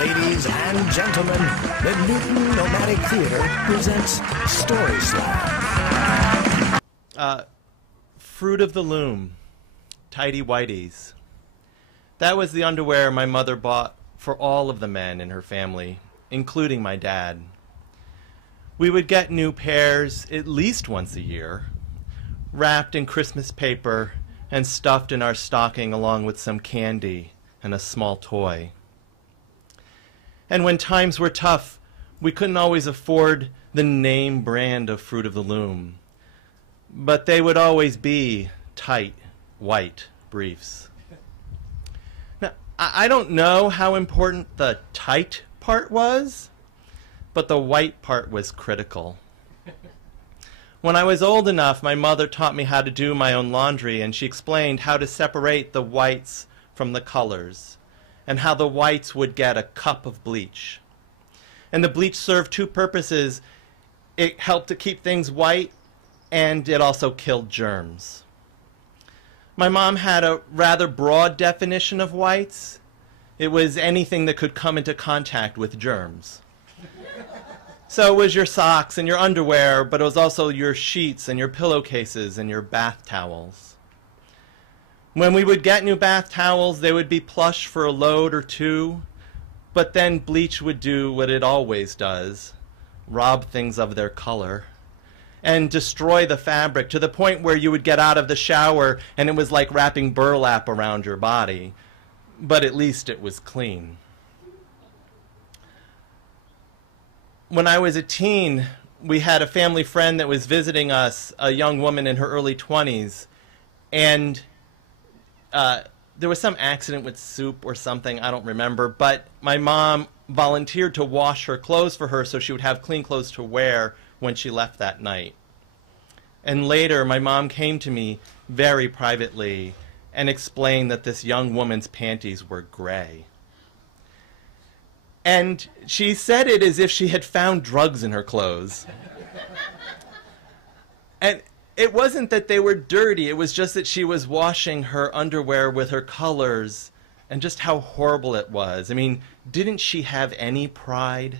Ladies and gentlemen, the Newton Nomadic Theater presents Story Slam. Fruit of the Loom, tidy whities. That was the underwear my mother bought for all of the men in her family, including my dad. We would get new pairs at least once a year, wrapped in Christmas paper and stuffed in our stocking along with some candy and a small toy. And when times were tough, we couldn't always afford the name brand of Fruit of the Loom, but they would always be tight, white briefs. Now, I don't know how important the tight part was, but the white part was critical. When I was old enough, my mother taught me how to do my own laundry, and she explained how to separate the whites from the colors, and how the whites would get a cup of bleach. And the bleach served two purposes. It helped to keep things white, and it also killed germs. My mom had a rather broad definition of whites. It was anything that could come into contact with germs. So it was your socks and your underwear, but it was also your sheets and your pillowcases and your bath towels. When we would get new bath towels, they would be plush for a load or two, but then bleach would do what it always does, rob things of their color, and destroy the fabric to the point where you would get out of the shower and it was like wrapping burlap around your body, but at least it was clean. When I was a teen, we had a family friend that was visiting us, a young woman in her early 20s, and there was some accident with soup or something, I don't remember, but my mom volunteered to wash her clothes for her so she would have clean clothes to wear when she left that night. And later, my mom came to me very privately and explained that this young woman's panties were gray. And she said it as if she had found drugs in her clothes. And it wasn't that they were dirty, it was just that she was washing her underwear with her colors and just how horrible it was. I mean, didn't she have any pride?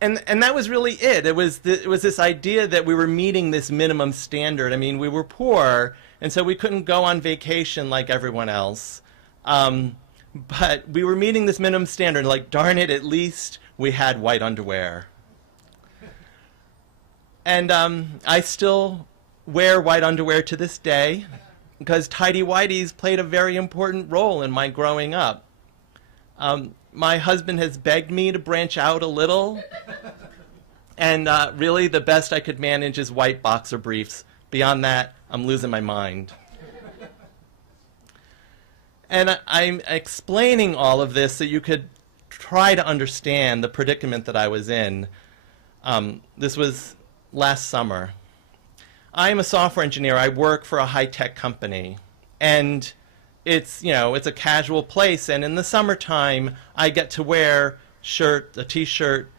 And that was really it. It was this idea that we were meeting this minimum standard. I mean, we were poor, and so we couldn't go on vacation like everyone else. But we were meeting this minimum standard, like, darn it, at least we had white underwear. And I still wear white underwear to this day, because tidy whities played a very important role in my growing up. My husband has begged me to branch out a little, and really the best I could manage is white boxer briefs. Beyond that, I'm losing my mind. And I'm explaining all of this so you could try to understand the predicament that I was in. This was last summer. I'm a software engineer. I work for a high-tech company. And it's, you know, it's a casual place. And in the summertime, I get to wear a t-shirt,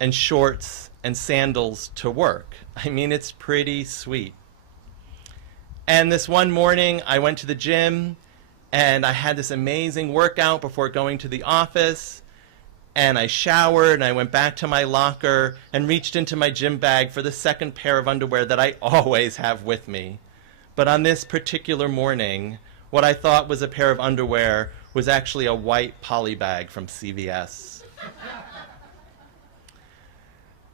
and shorts and sandals to work. I mean, it's pretty sweet. And this one morning, I went to the gym, and I had this amazing workout before going to the office, and I showered, and I went back to my locker and reached into my gym bag for the second pair of underwear that I always have with me. But on this particular morning, what I thought was a pair of underwear was actually a white poly bag from CVS.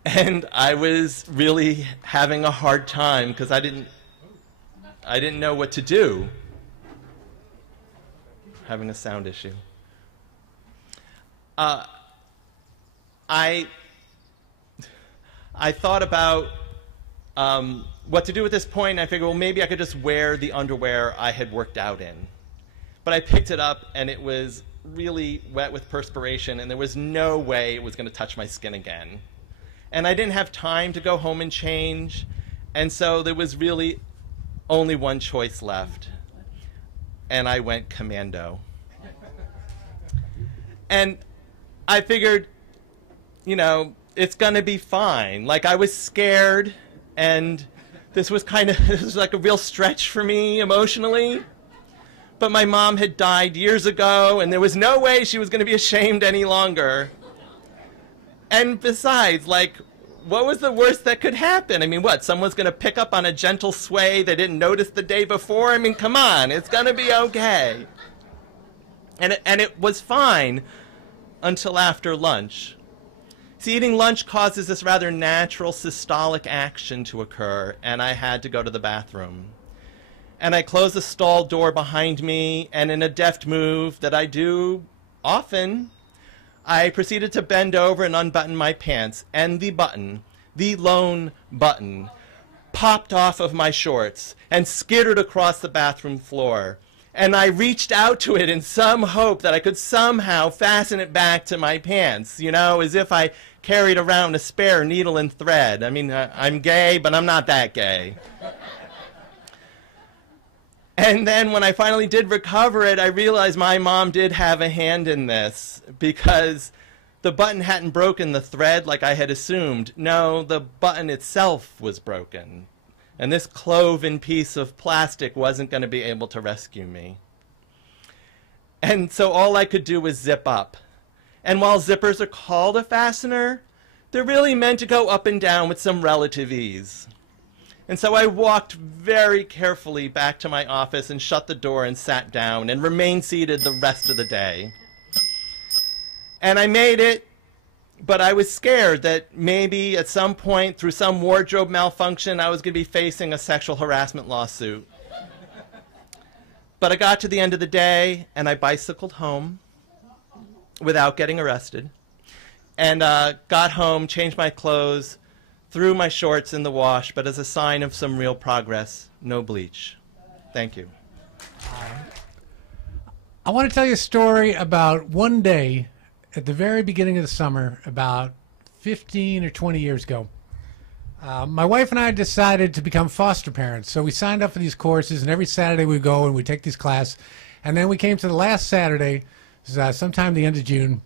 And I was really having a hard time because I didn't know what to do. Having a sound issue. I thought about what to do at this point, and I figured, well, maybe I could just wear the underwear I had worked out in. But I picked it up, and it was really wet with perspiration, and there was no way it was going to touch my skin again. And I didn't have time to go home and change, and so there was really only one choice left. And I went commando. And I figured, you know, it's going to be fine. Like, I was scared, and this was like a real stretch for me emotionally. but my mom had died years ago, and there was no way she was going to be ashamed any longer. And besides, like, what was the worst that could happen? I mean, what, someone's going to pick up on a gentle sway they didn't notice the day before? I mean, come on, it's going to be okay. And it was fine until after lunch. See, eating lunch causes this rather natural systolic action to occur, and I had to go to the bathroom. And I closed the stall door behind me, and in a deft move that I do often, I proceeded to bend over and unbutton my pants, and the button, the lone button, popped off of my shorts and skittered across the bathroom floor. And I reached out to it in some hope that I could somehow fasten it back to my pants, you know, as if I carried around a spare needle and thread. I mean, I'm gay, but I'm not that gay. And then when I finally did recover it, I realized my mom did have a hand in this, because the button hadn't broken the thread like I had assumed. No, the button itself was broken. And this cloven piece of plastic wasn't going to be able to rescue me. And so all I could do was zip up. And while zippers are called a fastener, they're really meant to go up and down with some relative ease. And so I walked very carefully back to my office and shut the door and sat down and remained seated the rest of the day. And I made it, but I was scared that maybe at some point through some wardrobe malfunction I was going to be facing a sexual harassment lawsuit. But I got to the end of the day and I bicycled home without getting arrested, and got home, changed my clothes, threw my shorts in the wash, but as a sign of some real progress, no bleach. Thank you. I want to tell you a story about one day at the very beginning of the summer, about 15 or 20 years ago. My wife and I decided to become foster parents, so we signed up for these courses, and every Saturday we go and we take this class. And then we came to the last Saturday, sometime the end of June,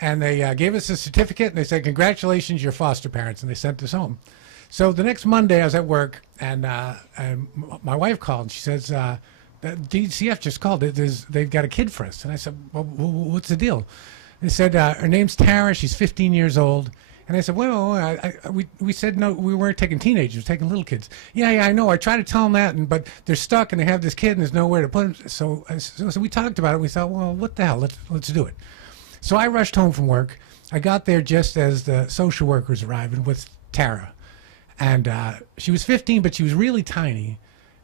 and they gave us a certificate, and they said, congratulations, you're foster parents, and they sent us home. So the next Monday I was at work, and my wife called, and she says, DCF just called. They've got a kid for us. And I said, well, what's the deal? They said, her name's Tara, she's 15 years old. And I said, well, we said no, we weren't taking teenagers, we were taking little kids. Yeah, I know. I tried to tell them that, but they're stuck, and they have this kid, and there's nowhere to put him. So we talked about it. We thought, well, what the hell? Let's do it. So I rushed home from work. I got there just as the social workers arrived with Tara. And she was 15, but she was really tiny.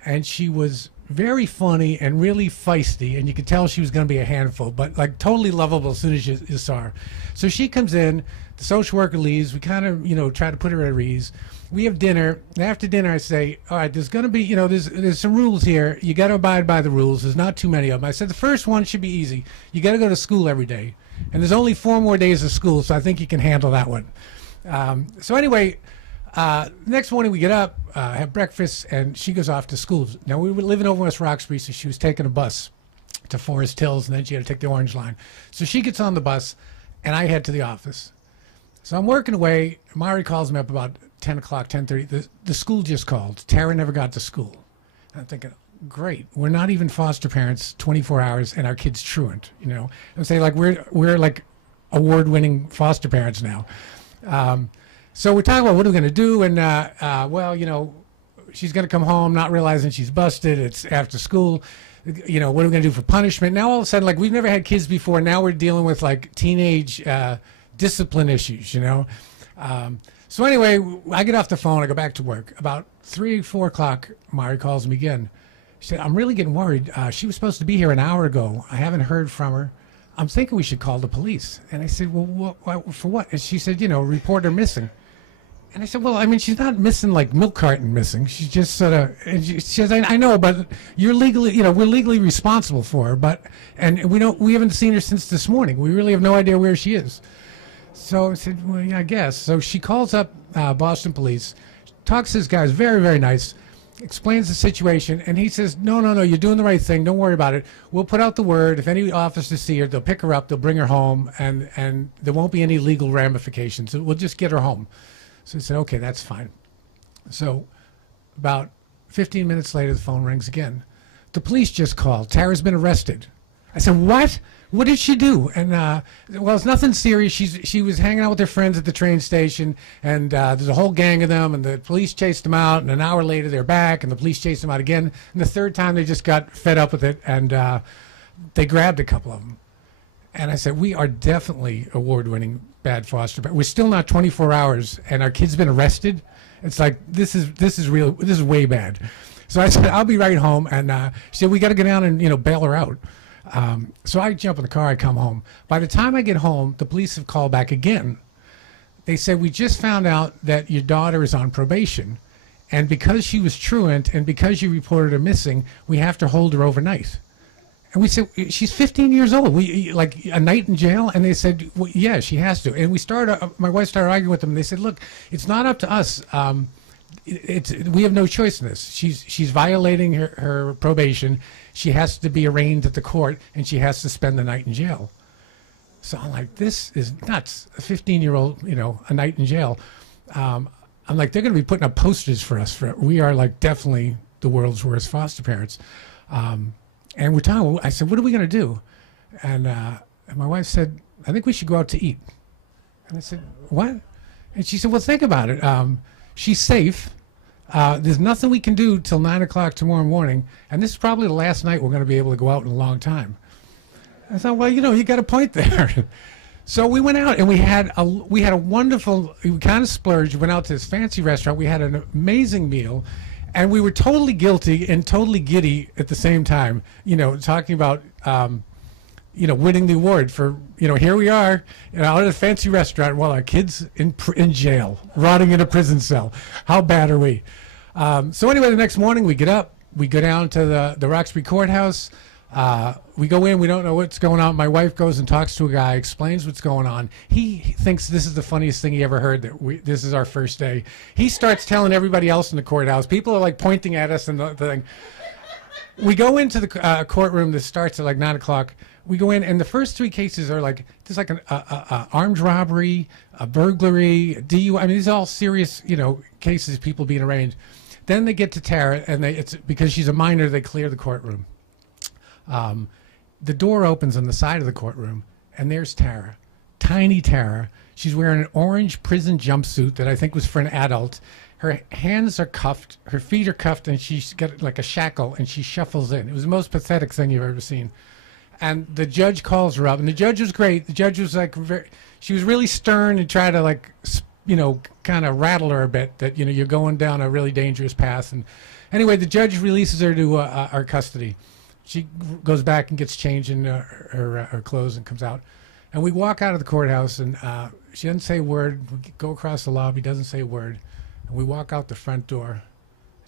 And she was very funny and really feisty, and you could tell she was going to be a handful, but like totally lovable as soon as you saw her. So she comes in, the social worker leaves, we kind of, try to put her at ease. We have dinner, and after dinner I say, all right, there's going to be, there's some rules here. You got to abide by the rules. There's not too many of them. I said the first one should be easy. You got to go to school every day. And there's only 4 more days of school, so I think you can handle that one. So anyway, next morning we get up, have breakfast, and she goes off to school. Now we were living over West Roxbury, so she was taking a bus to Forest Hills, and then she had to take the Orange Line. So she gets on the bus, and I head to the office. So I'm working away. Mari calls me up about 10 o'clock, 10:30. The school just called. Tara never got to school. And I'm thinking, great. We're not even foster parents 24 hours, and our kid's truant. I'm saying, like, we're like award-winning foster parents now. So we're talking about what are we going to do, and well, she's going to come home not realizing she's busted. It's after school. What are we going to do for punishment? Now all of a sudden, like, we've never had kids before. Now we're dealing with like teenage discipline issues. So anyway, I get off the phone. I go back to work. About 3, 4 o'clock, Mari calls me again. She said, I'm really getting worried. She was supposed to be here an hour ago. I haven't heard from her. I'm thinking we should call the police. And I said, well, for what? And she said, report her missing. And I said, well, I mean, she's not missing like milk carton missing. She's just sort of, and she says, I know, but you're legally, we're legally responsible for her, and we haven't seen her since this morning. We really have no idea where she is. So I said, well, yeah, I guess. So she calls up Boston Police, talks to this guy, who's very, very nice, explains the situation, and he says, no, you're doing the right thing. Don't worry about it. We'll put out the word. If any officers see her, they'll pick her up, they'll bring her home, and there won't be any legal ramifications. We'll just get her home. So I said, okay, that's fine. So about 15 minutes later, the phone rings again. the police just called. Tara's been arrested. I said, what? What did she do? And, well, it's nothing serious. She was hanging out with her friends at the train station, and there's a whole gang of them, and the police chased them out, and an hour later they're back, and the police chased them out again. And the third time they just got fed up with it, and they grabbed a couple of them. And I said, we are definitely award-winning bad foster parents. We're still not 24 hours, and our kid's been arrested. It's like, this is real. This is way bad. So I said, I'll be right home. And she said, we got to go down and, bail her out. So I jump in the car, I come home. By the time I get home, the police have called back again. They said, we just found out that your daughter is on probation. And because she was truant and because you reported her missing, we have to hold her overnight. And we said, she's 15 years old. We like a night in jail? And they said, well, yeah, she has to. And my wife started arguing with them. And they said, look, it's not up to us. We have no choice in this. She's violating her probation. She has to be arraigned at the court, and she has to spend the night in jail. So I'm like, this is nuts. A 15-year-old, a night in jail. I'm like, they're going to be putting up posters for us. We are like definitely the world's worst foster parents. And we're talking. I said, what are we going to do? And my wife said, I think we should go out to eat. And I said, what? And she said, well, think about it. She's safe. There's nothing we can do till 9 o'clock tomorrow morning. And this is probably the last night we're going to be able to go out in a long time. I thought, well, you got a point there. So we went out and we had a wonderful, we kind of splurged, went out to this fancy restaurant. We had an amazing meal. And we were totally guilty and totally giddy at the same time, talking about, winning the award for, here we are out at a fancy restaurant while our kid's in jail, rotting in a prison cell. How bad are we? So anyway, the next morning we get up, we go down to the Roxbury Courthouse. We go in, we don't know what's going on. My wife goes and talks to a guy, explains what's going on. He thinks this is the funniest thing he ever heard, this is our first day. He starts telling everybody else in the courthouse. People are like pointing at us and the thing. We go into the courtroom that starts at like 9 o'clock. We go in, and the first three cases are like, there's like an armed robbery, a burglary, a DUI. I mean, these are all serious, cases, people being arraigned. Then they get to Tara, and it's because she's a minor, they clear the courtroom. The door opens on the side of the courtroom, and there's Tara, tiny Tara. She's wearing an orange prison jumpsuit that I think was for an adult. Her hands are cuffed, her feet are cuffed, and she's got like a shackle, and she shuffles in. It was the most pathetic thing you've ever seen. And the judge calls her up, and the judge was great. The judge was like, she was really stern and tried to like, kind of rattle her a bit that, you're going down a really dangerous path. And anyway, the judge releases her to our custody. She goes back and gets changed in her clothes and comes out. And we walk out of the courthouse, and she doesn't say a word. We go across the lobby, doesn't say a word. And we walk out the front door.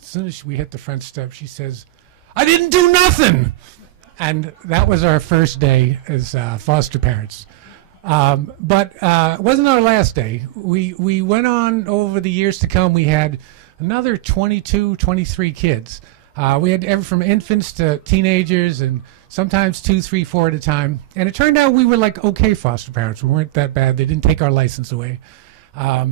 As soon as we hit the front step, she says, I didn't do nothing! And that was our first day as foster parents. But it wasn't our last day. We went on over the years to come. We had another 22, 23 kids. We had from infants to teenagers, and sometimes 2, 3, 4 at a time. And it turned out we were like okay foster parents. We weren't that bad. They didn't take our license away. It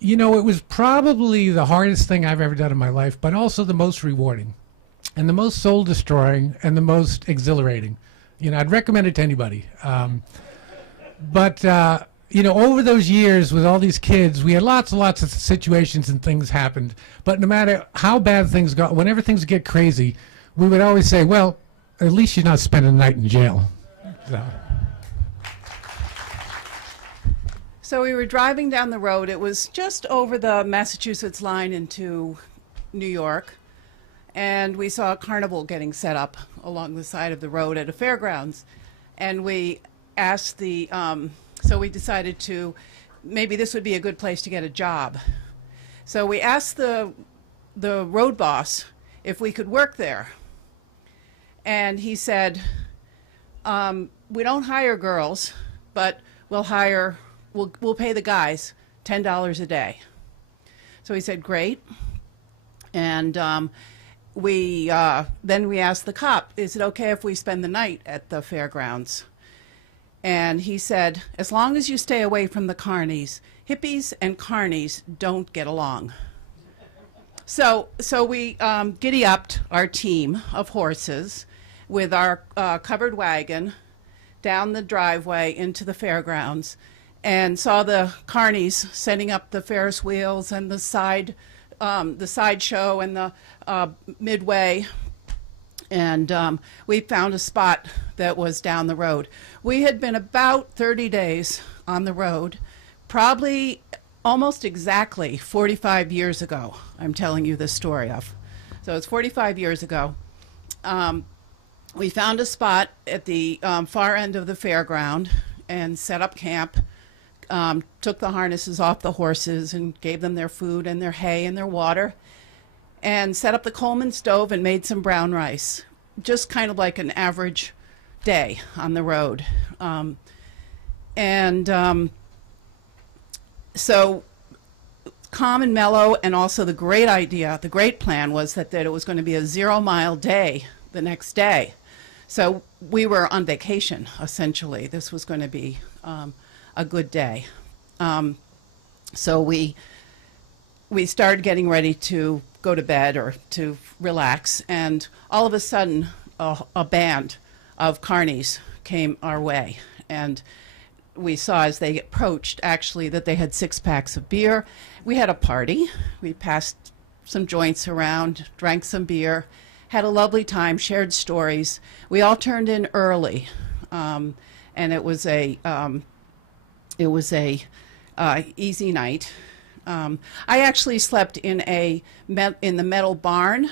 was probably the hardest thing I've ever done in my life, but also the most rewarding and the most soul-destroying and the most exhilarating. I'd recommend it to anybody. Over those years with all these kids, we had lots and lots of situations and things happened. But no matter how bad things got, whenever things get crazy, we would always say, well, at least you're not spending the night in jail. So we were driving down the road. It was just over the Massachusetts line into New York. And we saw a carnival getting set up along the side of the road at a fairgrounds. And we asked so we decided maybe this would be a good place to get a job. So we asked the road boss if we could work there. And he said, we don't hire girls, but we'll pay the guys $10 a day. So he said, great. And then we asked the cop, is it okay if we spend the night at the fairgrounds? And he said, as long as you stay away from the carnies, hippies and carnies don't get along. So we giddy-upped our team of horses with our covered wagon down the driveway into the fairgrounds, and saw the carnies setting up the Ferris wheels and the sideshow and the midway. And we found a spot that was down the road. We had been about 30 days on the road, probably almost exactly 45 years ago. I'm telling you this story of. So it's 45 years ago. We found a spot at the far end of the fairground and set up camp. Took the harnesses off the horses and gave them their food and their hay and their water, and set up the Coleman stove and made some brown rice. Just kind of like an average day on the road. So calm and mellow, and also the great idea, the great plan was that it was going to be a 0-mile day the next day. So we were on vacation, essentially. This was going to be a good day. So we started getting ready to go to bed or to relax, and all of a sudden a band of carnies came our way, and we saw as they approached actually that they had 6 packs of beer. We had a party. We passed some joints around, drank some beer, had a lovely time, shared stories. We all turned in early, and it was a easy night. I actually slept in the metal barn,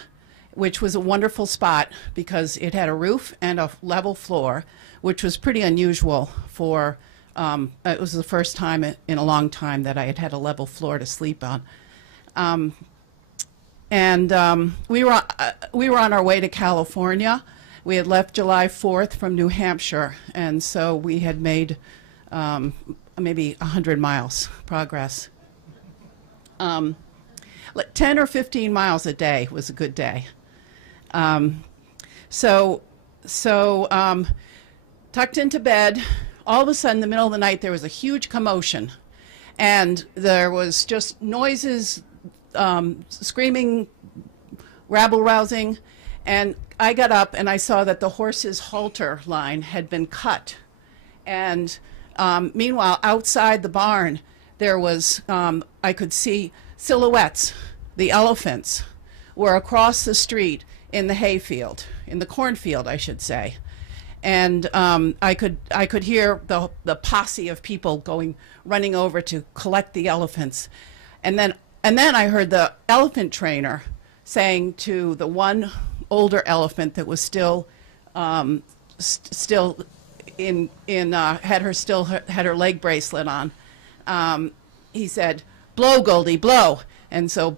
which was a wonderful spot because it had a roof and a level floor, which was pretty unusual for. It was the first time in a long time that I had had a level floor to sleep on. We were on our way to California. We had left July 4th from New Hampshire, and so we had made maybe 100 miles progress. 10 or 15 miles a day was a good day. So tucked into bed, all of a sudden in the middle of the night there was a huge commotion, and there was just noises, screaming, rabble-rousing, and I got up and I saw that the horse's halter line had been cut. And meanwhile, outside the barn, there was, I could see silhouettes. The elephants were across the street in the hayfield, in the cornfield, I should say. And I could hear the posse of people running over to collect the elephants. And then I heard the elephant trainer saying to the one older elephant that was still had her leg bracelet on. He said, "Blow, Goldie, blow." And so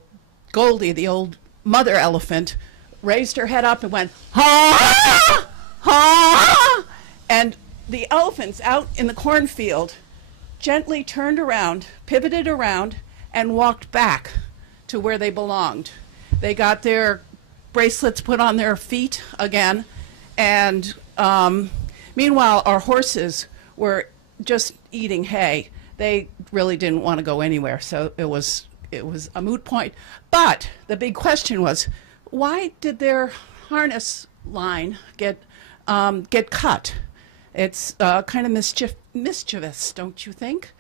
Goldie, the old mother elephant, raised her head up and went, "Ha! Ha!" And the elephants out in the cornfield gently turned around, pivoted around, and walked back to where they belonged. They got their bracelets put on their feet again, and meanwhile our horses were just eating hay. They really didn't want to go anywhere, so it was a moot point. But the big question was, why did their harness line get cut? It's kind of mischievous, don't you think?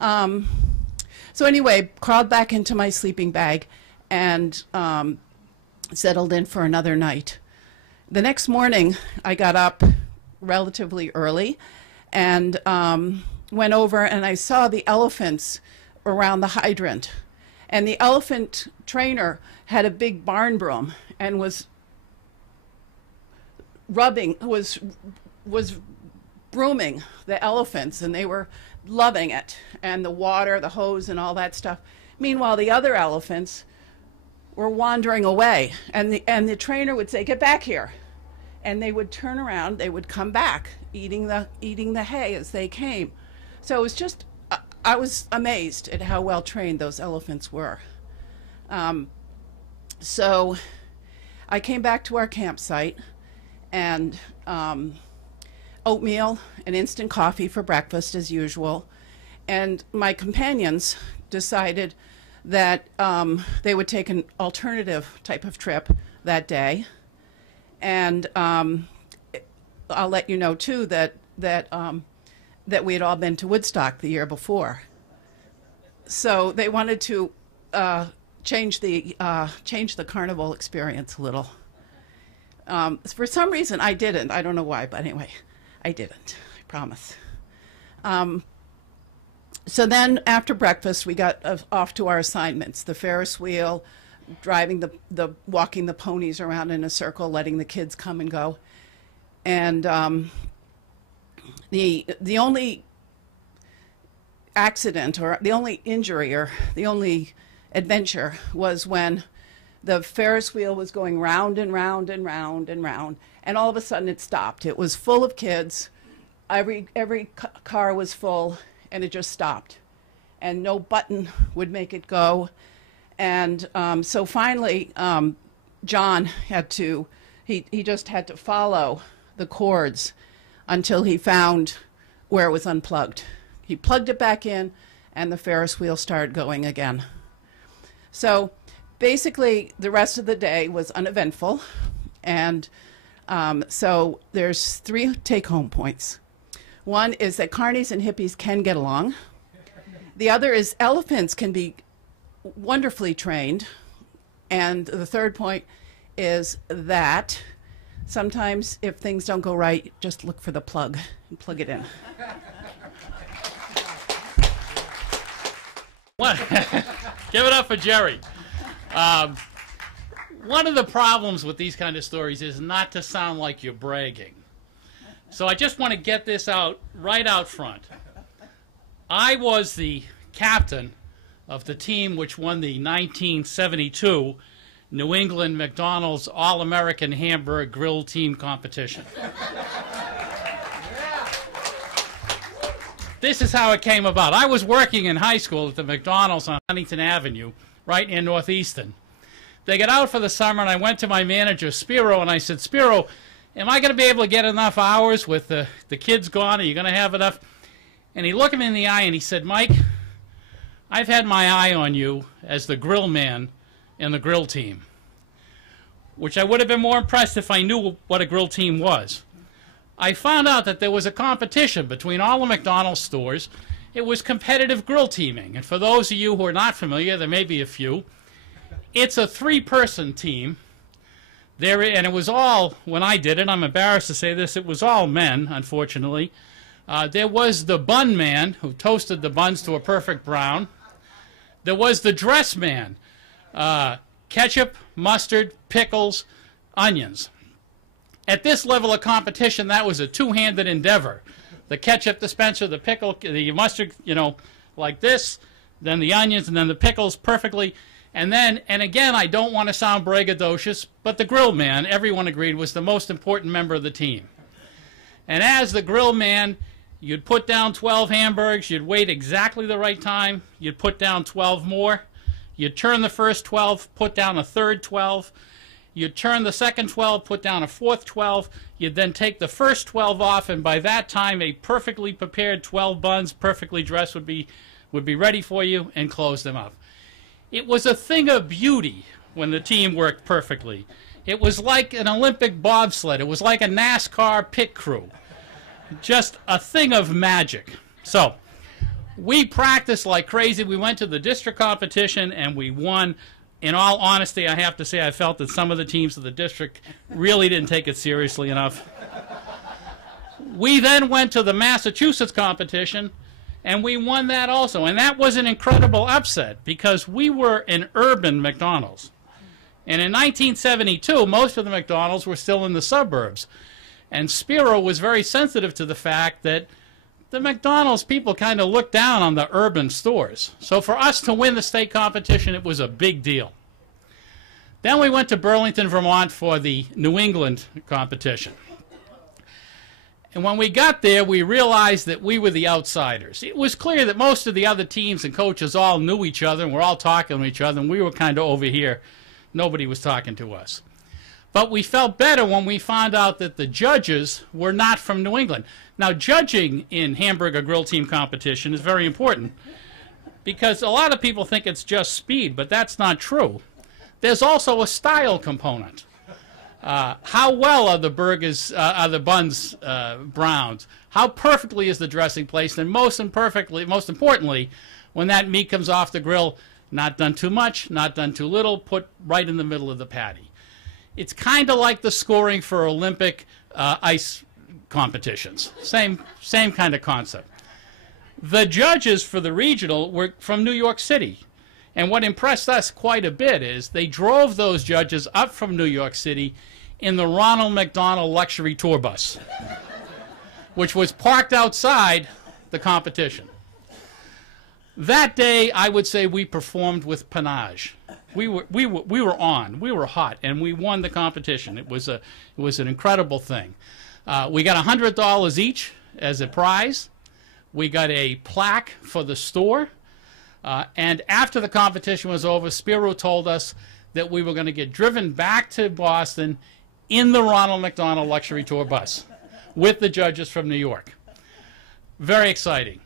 So anyway, crawled back into my sleeping bag and settled in for another night. The next morning, I got up relatively early and went over and I saw the elephants around the hydrant. And the elephant trainer had a big barn broom and was brooming the elephants, and they were loving it, and the water, the hose, and all that stuff. Meanwhile, the other elephants were wandering away, and the trainer would say, "Get back here," and they would turn around, they would come back, eating the hay as they came. So it was just, I was amazed at how well trained those elephants were. So I came back to our campsite, and oatmeal and instant coffee for breakfast as usual. And my companions decided that they would take an alternative type of trip that day. And I'll let you know, too, that we had all been to Woodstock the year before. So they wanted to change the carnival experience a little. For some reason, I didn't. I don't know why, but anyway, I didn't. I promise. So then, after breakfast, we got off to our assignments: the Ferris wheel, driving walking the ponies around in a circle, letting the kids come and go, and the only accident or the only injury or the only adventure was when the Ferris wheel was going round and round and round and round, and all of a sudden it stopped. It was full of kids. Every car was full, and it just stopped. And no button would make it go. And so finally, John had to, he just had to follow the cords until he found where it was unplugged. He plugged it back in, and the Ferris wheel started going again. So basically, the rest of the day was uneventful. And so there's 3 take-home points. One is that carnies and hippies can get along. The other is elephants can be wonderfully trained. And the third point is that sometimes if things don't go right, just look for the plug and plug it in. Give it up for Jerry. One of the problems with these kind of stories is not to sound like you're bragging. So I just want to get this out right out front. I was the captain of the team which won the 1972 New England McDonald's All-American Hamburger Grill Team Competition. This is how it came about. I was working in high school at the McDonald's on Huntington Avenue, right near Northeastern. They got out for the summer, and I went to my manager, Spiro, and I said, Spiro, am I going to be able to get enough hours with the kids gone? Are you going to have enough? And he looked me in the eye and he said, Mike, I've had my eye on you as the grill man in the grill team, which I would have been more impressed if I knew what a grill team was. I found out that there was a competition between all the McDonald's stores. It was competitive grill teaming. And for those of you who are not familiar, there may be a few, it's a 3-person team. And it was all, when I did it, I'm embarrassed to say this, it was all men, unfortunately. There was the bun man who toasted the buns to a perfect brown. There was the dress man, ketchup, mustard, pickles, onions. At this level of competition, that was a two-handed endeavor. The ketchup dispenser, the pickle, the mustard, like this, then the onions, and then the pickles perfectly. And again, I don't want to sound braggadocious, but the grill man, everyone agreed, was the most important member of the team. And as the grill man, you'd put down 12 hamburgers, you'd wait exactly the right time, you'd put down 12 more, you'd turn the first 12, put down a third 12, you'd turn the second 12, put down a fourth 12, you'd then take the first 12 off, and by that time a perfectly prepared 12 buns, perfectly dressed, would be ready for you, and close them up. It was a thing of beauty when the team worked perfectly. It was like an Olympic bobsled. It was like a NASCAR pit crew. Just a thing of magic. So we practiced like crazy. We went to the district competition and we won. In all honesty, I have to say I felt that some of the teams of the district really didn't take it seriously enough. We then went to the Massachusetts competition, and we won that also. And that was an incredible upset because we were an urban McDonald's. And in 1972, most of the McDonald's were still in the suburbs. And Spiro was very sensitive to the fact that the McDonald's people kind of looked down on the urban stores. So for us to win the state competition, it was a big deal. Then we went to Burlington, Vermont for the New England competition. And when we got there, we realized that we were the outsiders. It was clear that most of the other teams and coaches all knew each other, and were all talking to each other, and we were kind of over here. Nobody was talking to us. But we felt better when we found out that the judges were not from New England. Now, judging in hamburger grill team competition is very important. because a lot of people think it's just speed, but that's not true. There's also a style component. How well are the burgers, are the buns browned? How perfectly is the dressing placed? And most importantly, when that meat comes off the grill, not done too much, not done too little, put right in the middle of the patty. It's kind of like the scoring for Olympic ice competitions. Same kind of concept. The judges for the regional were from New York City. And what impressed us quite a bit is they drove those judges up from New York City in the Ronald McDonald luxury tour bus, which was parked outside the competition. That day, I would say we performed with panache. We were on, we were hot, and we won the competition. It was an incredible thing. We got $100 each as a prize. We got a plaque for the store. And after the competition was over, Spiro told us that we were going to get driven back to Boston in the Ronald McDonald luxury tour bus with the judges from New York. Very exciting.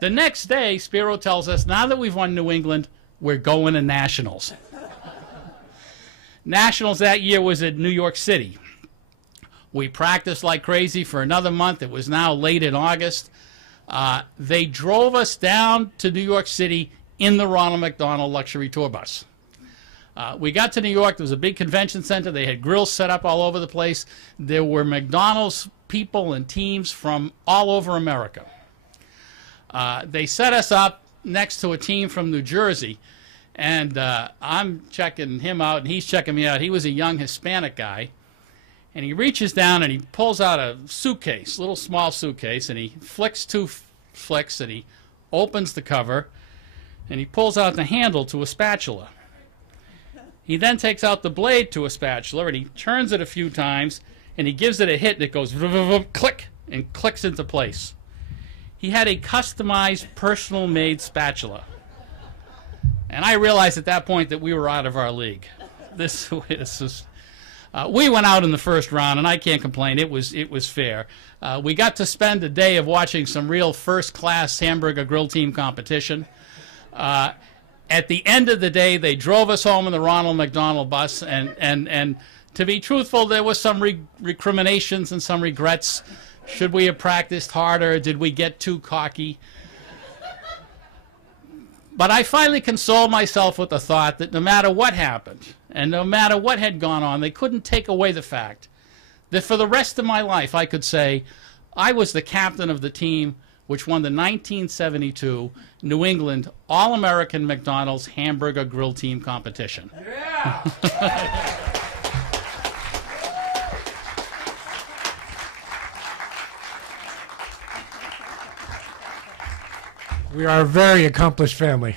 The next day, Spiro tells us, now that we've won New England, we're going to Nationals. Nationals that year was at New York City. We practiced like crazy for another month. It was now late in August. They drove us down to New York City in the Ronald McDonald luxury tour bus. We got to New York. There was a big convention center. They had grills set up all over the place. There were McDonald's people and teams from all over America. They set us up next to a team from New Jersey, and I'm checking him out, and he's checking me out. He was a young Hispanic guy, and he reaches down and he pulls out a suitcase, little small suitcase, and he flicks two flicks, and he opens the cover, and he pulls out the handle to a spatula. He then takes out the blade to a spatula, and he turns it a few times, and he gives it a hit, and it goes click, and clicks into place. He had a customized, personal-made spatula. And I realized at that point that we were out of our league. This was, we went out in the first round, and I can't complain. It was fair. We got to spend a day of watching some real first-class hamburger grill team competition. At the end of the day, they drove us home in the Ronald McDonald bus, and to be truthful, there was some recriminations and some regrets. Should we have practiced harder? Did we get too cocky? But I finally consoled myself with the thought that no matter what happened, and no matter what had gone on, they couldn't take away the fact that for the rest of my life I could say I was the captain of the team which won the 1972 New England All-American McDonald's Hamburger Grill Team competition. Yeah. We are a very accomplished family.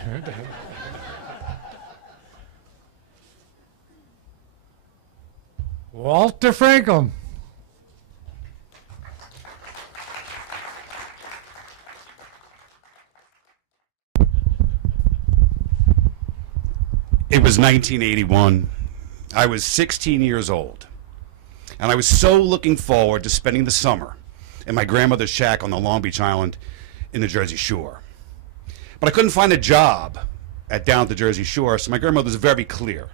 Walter Franklin. It was 1981. I was 16 years old, and I was so looking forward to spending the summer in my grandmother's shack on the Long Beach Island in the Jersey Shore. But I couldn't find a job down at the Jersey Shore, so my grandmother was very clear.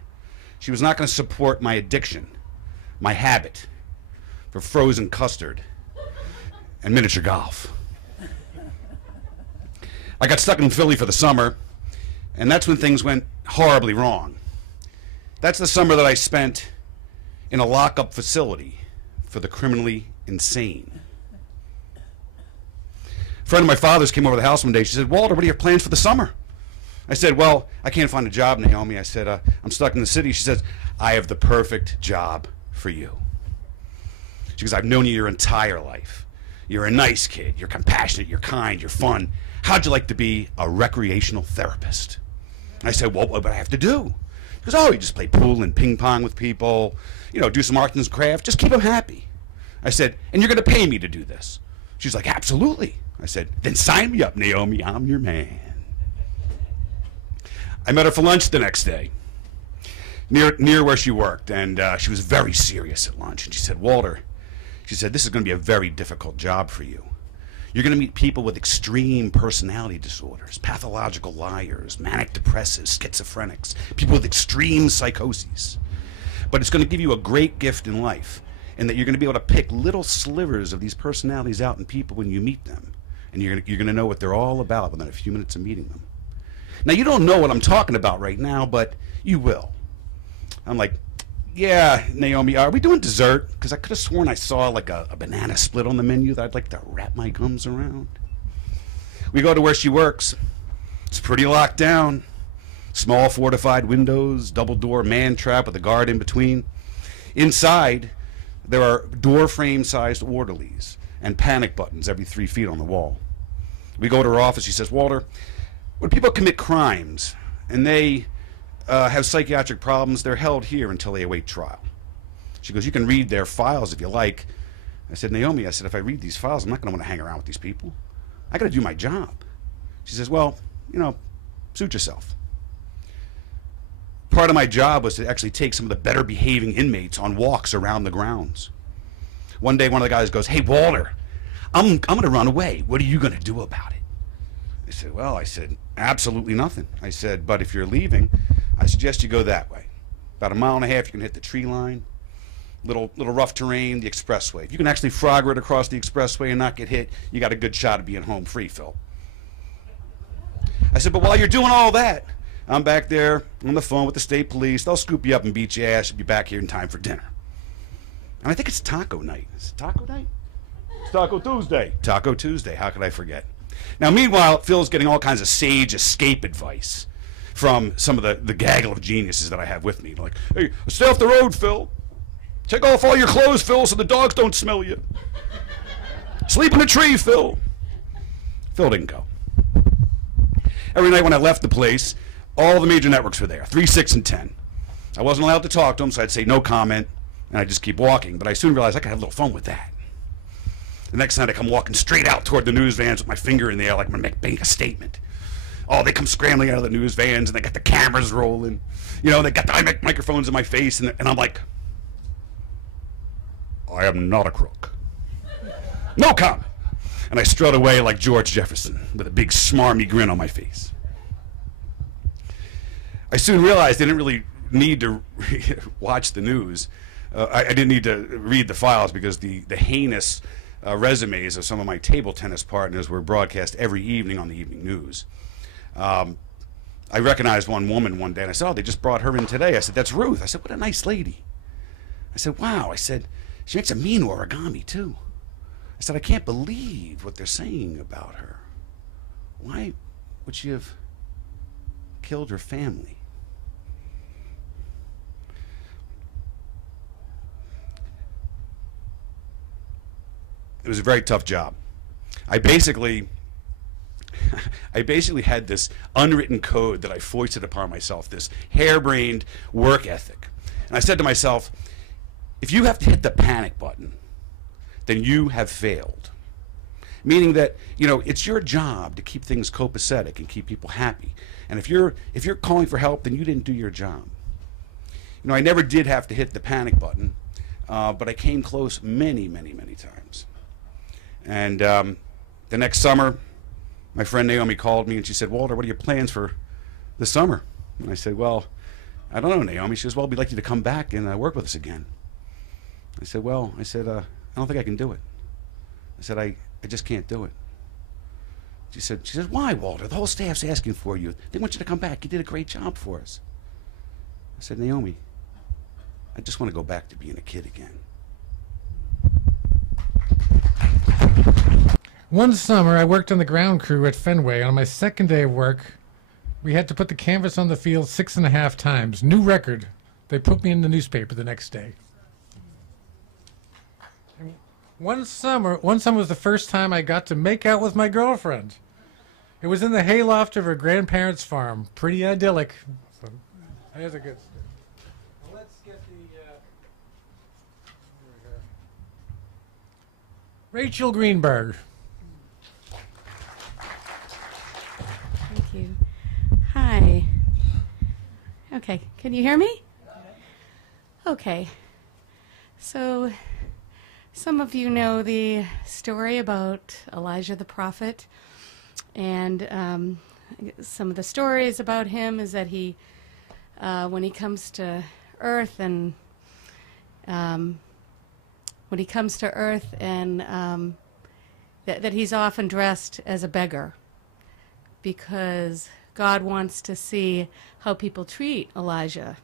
She was not going to support my addiction, my habit for frozen custard and miniature golf. I got stuck in Philly for the summer, and that's when things went horribly wrong. That's the summer that I spent in a lockup facility for the criminally insane. A friend of my father's came over to the house one day. She said, "Walter, what are your plans for the summer?" I said, "Well, I can't find a job, Naomi." I said, "I'm stuck in the city." She says, "I have the perfect job for you." She goes, "I've known you your entire life. You're a nice kid. You're compassionate. You're kind. You're fun. How'd you like to be a recreational therapist?" I said, "Well, what would I have to do?" She goes, "Oh, you just play pool and ping pong with people, do some arts and crafts. Just keep them happy." I said, "And you're going to pay me to do this?" She's like, "Absolutely." I said, "Then sign me up, Naomi. I'm your man." I met her for lunch the next day, near where she worked, and she was very serious at lunch. And she said, "Walter," she said, "this is going to be a very difficult job for you. You're going to meet people with extreme personality disorders, pathological liars, manic depressives, schizophrenics, people with extreme psychoses. But it's going to give you a great gift in life, in that you're going to be able to pick little slivers of these personalities out in people when you meet them. And you're going to know what they're all about within a few minutes of meeting them. Now, you don't know what I'm talking about right now, but you will. I'm like, yeah, Naomi, are we doing dessert? Because I could have sworn I saw like a banana split on the menu that I'd like to wrap my gums around. We go to where she works. It's pretty locked down. Small fortified windows, double door man trap with a guard in between. Inside, there are door frame sized orderlies and panic buttons every 3 feet on the wall. We go to her office. She says, Walter, when people commit crimes and they have psychiatric problems, they're held here until they await trial. She goes, you can read their files if you like. I said, Naomi, I said, if I read these files, I'm not going to want to hang around with these people. I got to do my job. She says, well, you know, suit yourself. Part of my job was to actually take some of the better behaving inmates on walks around the grounds. One day, one of the guys goes, hey, Walter, I'm going to run away. What are you going to do about it? I said, well, I said, absolutely nothing. I said, but if you're leaving, I suggest you go that way. About 1.5 miles, you can hit the tree line, little rough terrain, the expressway. If you can actually frogger it across the expressway and not get hit, you got a good shot of being home free, Phil. I said, but while you're doing all that, I'm back there on the phone with the state police. They'll scoop you up and beat your ass. You'll be back here in time for dinner. And I think it's taco night. Is it taco night? It's Taco Tuesday. Taco Tuesday. How could I forget? Now, meanwhile, Phil's getting all kinds of sage escape advice from some of the gaggle of geniuses that I have with me. Like, hey, stay off the road, Phil. Take off all your clothes, Phil, so the dogs don't smell you. Sleep in a tree, Phil. Phil didn't go. Every night when I left the place, all the major networks were there, 3, 6, and 10. I wasn't allowed to talk to them, so I'd say no comment, and I'd just keep walking. But I soon realized I could have a little fun with that. The next night I come walking straight out toward the news vans with my finger in the air like I'm going to make a statement. Oh, they come scrambling out of the news vans, and they got the cameras rolling. You know, they got the microphones in my face, and I'm like, I am not a crook. No comment. And I strut away like George Jefferson with a big smarmy grin on my face. I soon realized I didn't really need to watch the news. I didn't need to read the files because the heinous resumes of some of my table tennis partners were broadcast every evening on the evening news. I recognized one woman one day, and I said, oh, they just brought her in today. I said, that's Ruth. I said, what a nice lady. I said, wow. I said, she makes a mean origami, too. I said, I can't believe what they're saying about her. Why would she have killed her family? It was a very tough job. I basically had this unwritten code that I foisted upon myself, this harebrained work ethic. And I said to myself, if you have to hit the panic button, then you have failed. Meaning that, you know, it's your job to keep things copacetic and keep people happy. And if you're calling for help, then you didn't do your job. You know, I never did have to hit the panic button, but I came close many, many, many times. And the next summer, my friend Naomi called me and she said, Walter, what are your plans for the summer? And I said, well, I don't know, Naomi. She says, well, we'd like you to come back and work with us again. I said, well, I don't think I can do it. I said, I just can't do it. She said, why, Walter? The whole staff's asking for you. They want you to come back. You did a great job for us. I said, Naomi, I just want to go back to being a kid again. One summer, I worked on the ground crew at Fenway. On my second day of work, we had to put the canvas on the field 6.5 times. New record. They put me in the newspaper the next day. One summer was the first time I got to make out with my girlfriend. It was in the hayloft of her grandparents' farm. Pretty idyllic. So, there's a good story. Well, let's get the... here we go. Rachel Greenberg. Thank you. Hi. Okay, can you hear me? Okay. So, Some of you know the story about Elijah the prophet, and some of the stories about him is that he, when he comes to earth and that he's often dressed as a beggar, because God wants to see how people treat Elijah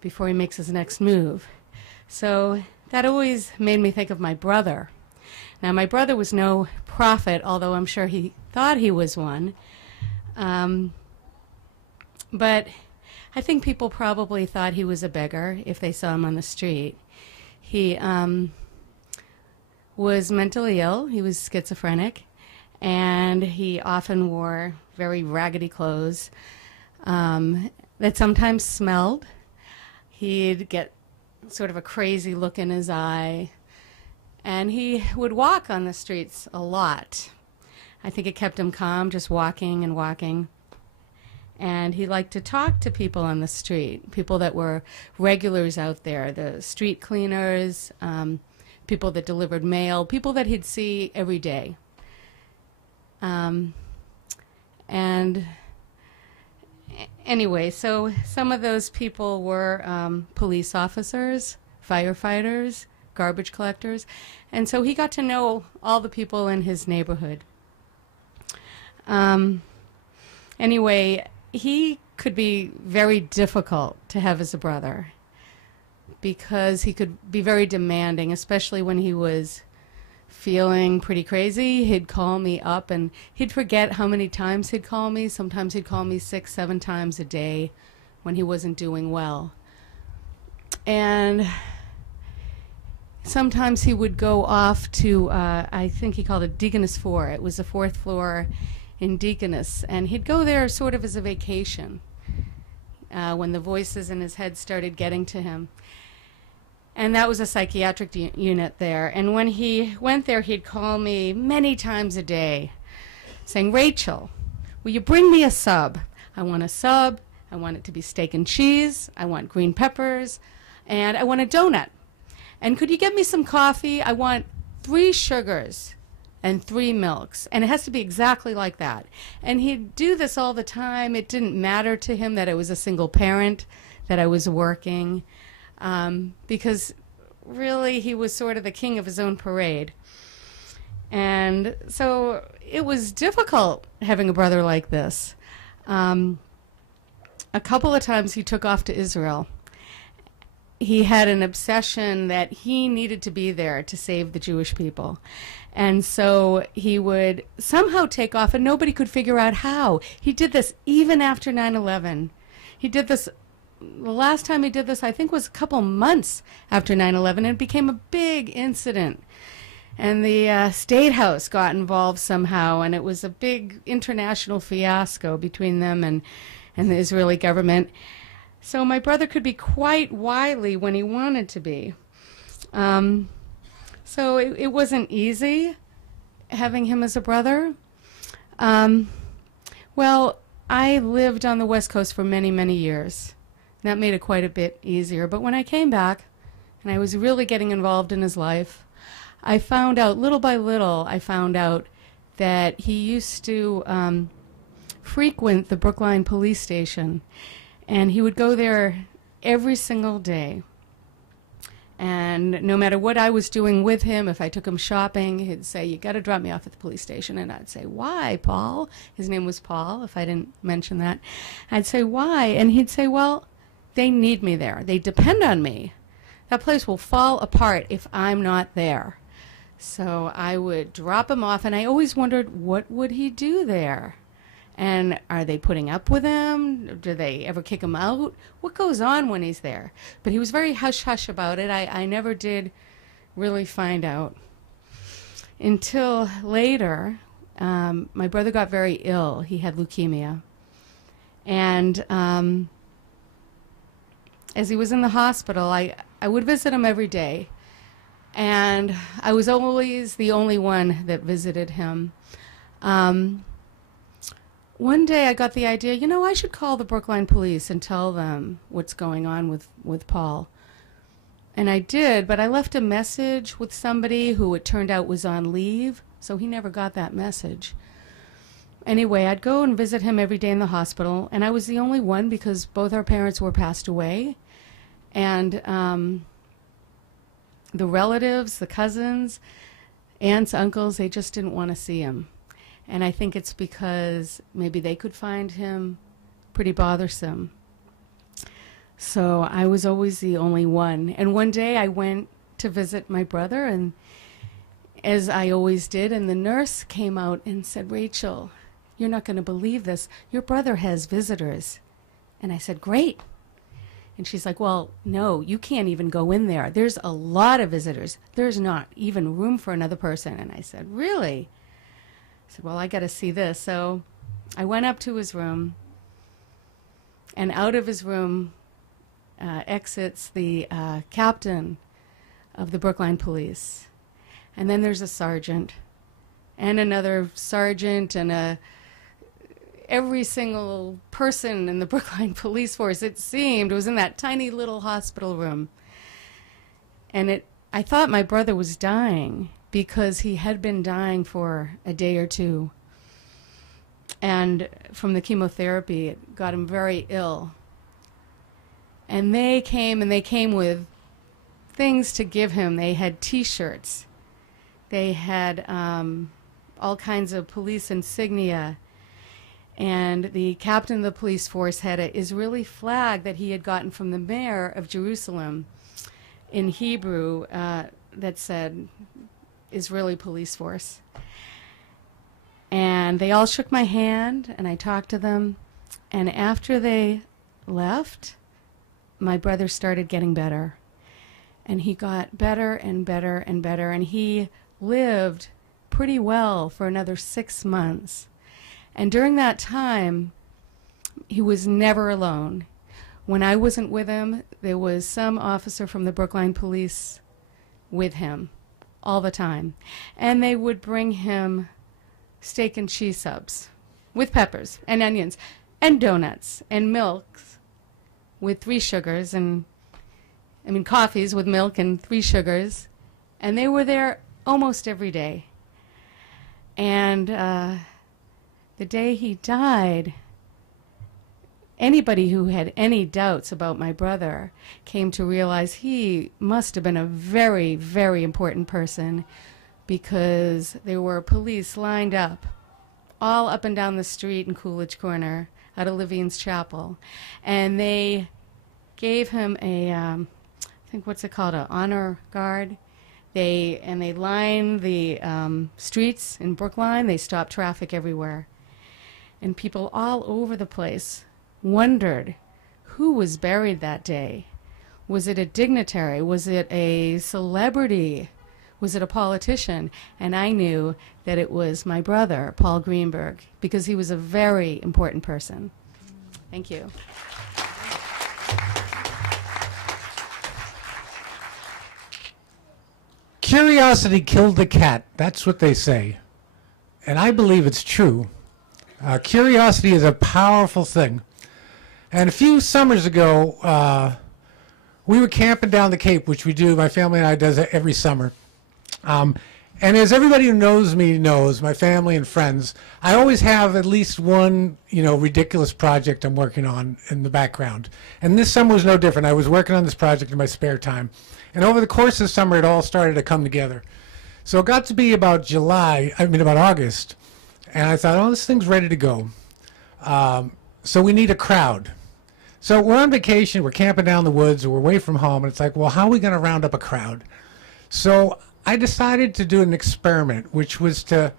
before he makes his next move. So that always made me think of my brother. Now, my brother was no prophet, although I'm sure he thought he was one. But I think people probably thought he was a beggar if they saw him on the street. He was mentally ill. He was schizophrenic, and he often wore very raggedy clothes that sometimes smelled. He'd get sort of a crazy look in his eye, and he would walk on the streets a lot. I think it kept him calm, just walking and walking. And he liked to talk to people on the street, people that were regulars out there, the street cleaners, people that delivered mail, people that he'd see every day. And anyway, so some of those people were police officers, firefighters, garbage collectors, and so he got to know all the people in his neighborhood. Anyway, he could be very difficult to have as a brother because he could be very demanding, especially when he was feeling pretty crazy. He'd call me up and he'd forget how many times he'd call me. Sometimes he'd call me 6, 7 times a day when he wasn't doing well. And sometimes he would go off to, I think he called it Deaconess 4. It was the 4th floor in Deaconess. And he'd go there sort of as a vacation when the voices in his head started getting to him. And that was a psychiatric unit there. And when he went there, he'd call me many times a day saying, "Rachel, will you bring me a sub? I want a sub. I want it to be steak and cheese. I want green peppers. And I want a donut. And could you get me some coffee? I want 3 sugars and 3 milks. And it has to be exactly like that." And he'd do this all the time. It didn't matter to him that I was a single parent, that I was working. Because really he was sort of the king of his own parade. And so it was difficult having a brother like this. A couple of times he took off to Israel. He had an obsession that he needed to be there to save the Jewish people. And so he would somehow take off, and nobody could figure out how. He did this even after 9/11. He did this. The last time he did this, I think, was a couple months after 9/11, and it became a big incident. And the State House got involved somehow, and it was a big international fiasco between them and the Israeli government. So my brother could be quite wily when he wanted to be. So it wasn't easy having him as a brother. Well, I lived on the West Coast for many, many years. That made it quite a bit easier. But when I came back and I was really getting involved in his life, I found out, little by little, I found out that he used to frequent the Brookline police station. And he would go there every single day. And no matter what I was doing with him, if I took him shopping, he'd say, "You got to drop me off at the police station." And I'd say, "Why, Paul?" His name was Paul, if I didn't mention that. I'd say, "Why?" And he'd say, "Well, they need me there. They depend on me. That place will fall apart if I'm not there." So I would drop him off, and I always wondered, what would he do there? And are they putting up with him? Do they ever kick him out? What goes on when he's there? But he was very hush-hush about it. I never did really find out. Until later, my brother got very ill. He had leukemia. And as he was in the hospital, I would visit him every day. And I was always the only one that visited him. One day I got the idea, I should call the Brookline police and tell them what's going on with Paul. And I did, but I left a message with somebody who it turned out was on leave, so he never got that message. Anyway, I'd go and visit him every day in the hospital, and I was the only one because both our parents were passed away. And the relatives, the cousins, aunts, uncles, they just didn't want to see him. And I think it's because maybe they could find him pretty bothersome. So I was always the only one. And one day I went to visit my brother, and as I always did, and the nurse came out and said, "Rachel, you're not going to believe this. Your brother has visitors." And I said, "Great." And she's like, "Well, no, you can't even go in there. There's a lot of visitors. There's not even room for another person." And I said, "Really?" I said, "Well, I got to see this." So I went up to his room, and out of his room exits the captain of the Brookline Police. And then there's a sergeant, and another sergeant, and every single person in the Brookline Police Force, it seemed, was in that tiny little hospital room. And I thought my brother was dying, because he had been dying for a day or two. And from the chemotherapy, it got him very ill. And they came with things to give him. They had T-shirts. They had all kinds of police insignia. And the captain of the police force had an Israeli flag that he had gotten from the mayor of Jerusalem in Hebrew that said Israeli Police Force. And they all shook my hand, and I talked to them. And after they left, my brother started getting better. And he got better and better and better. And he lived pretty well for another 6 months. And during that time, he was never alone. When I wasn't with him, there was some officer from the Brookline Police with him all the time. And they would bring him steak and cheese subs with peppers and onions and donuts and milks with 3 sugars, and coffees with milk and 3 sugars. And they were there almost every day. And the day he died, anybody who had any doubts about my brother came to realize he must have been a very, very important person, because there were police lined up all up and down the street in Coolidge Corner out of Levine's Chapel. And they gave him a, I think, what's it called, an honor guard. They lined the streets in Brookline. They stopped traffic everywhere. And people all over the place wondered who was buried that day. Was it a dignitary? Was it a celebrity? Was it a politician? And I knew that it was my brother, Paul Greenberg, because he was a very important person. Thank you. Curiosity killed the cat. That's what they say. And I believe it's true. Curiosity is a powerful thing. And a few summers ago, we were camping down the Cape, which we do, my family and I does it every summer. And as everybody who knows me knows, my family and friends, I always have at least one, ridiculous project I'm working on in the background. And this summer was no different. I was working on this project in my spare time. And over the course of the summer, it all started to come together. So it got to be about August. And I thought, oh, this thing's ready to go. So we need a crowd. So we're on vacation, we're camping down the woods, we're away from home, and it's like, well, how are we going to round up a crowd? So I decided to do an experiment, which was to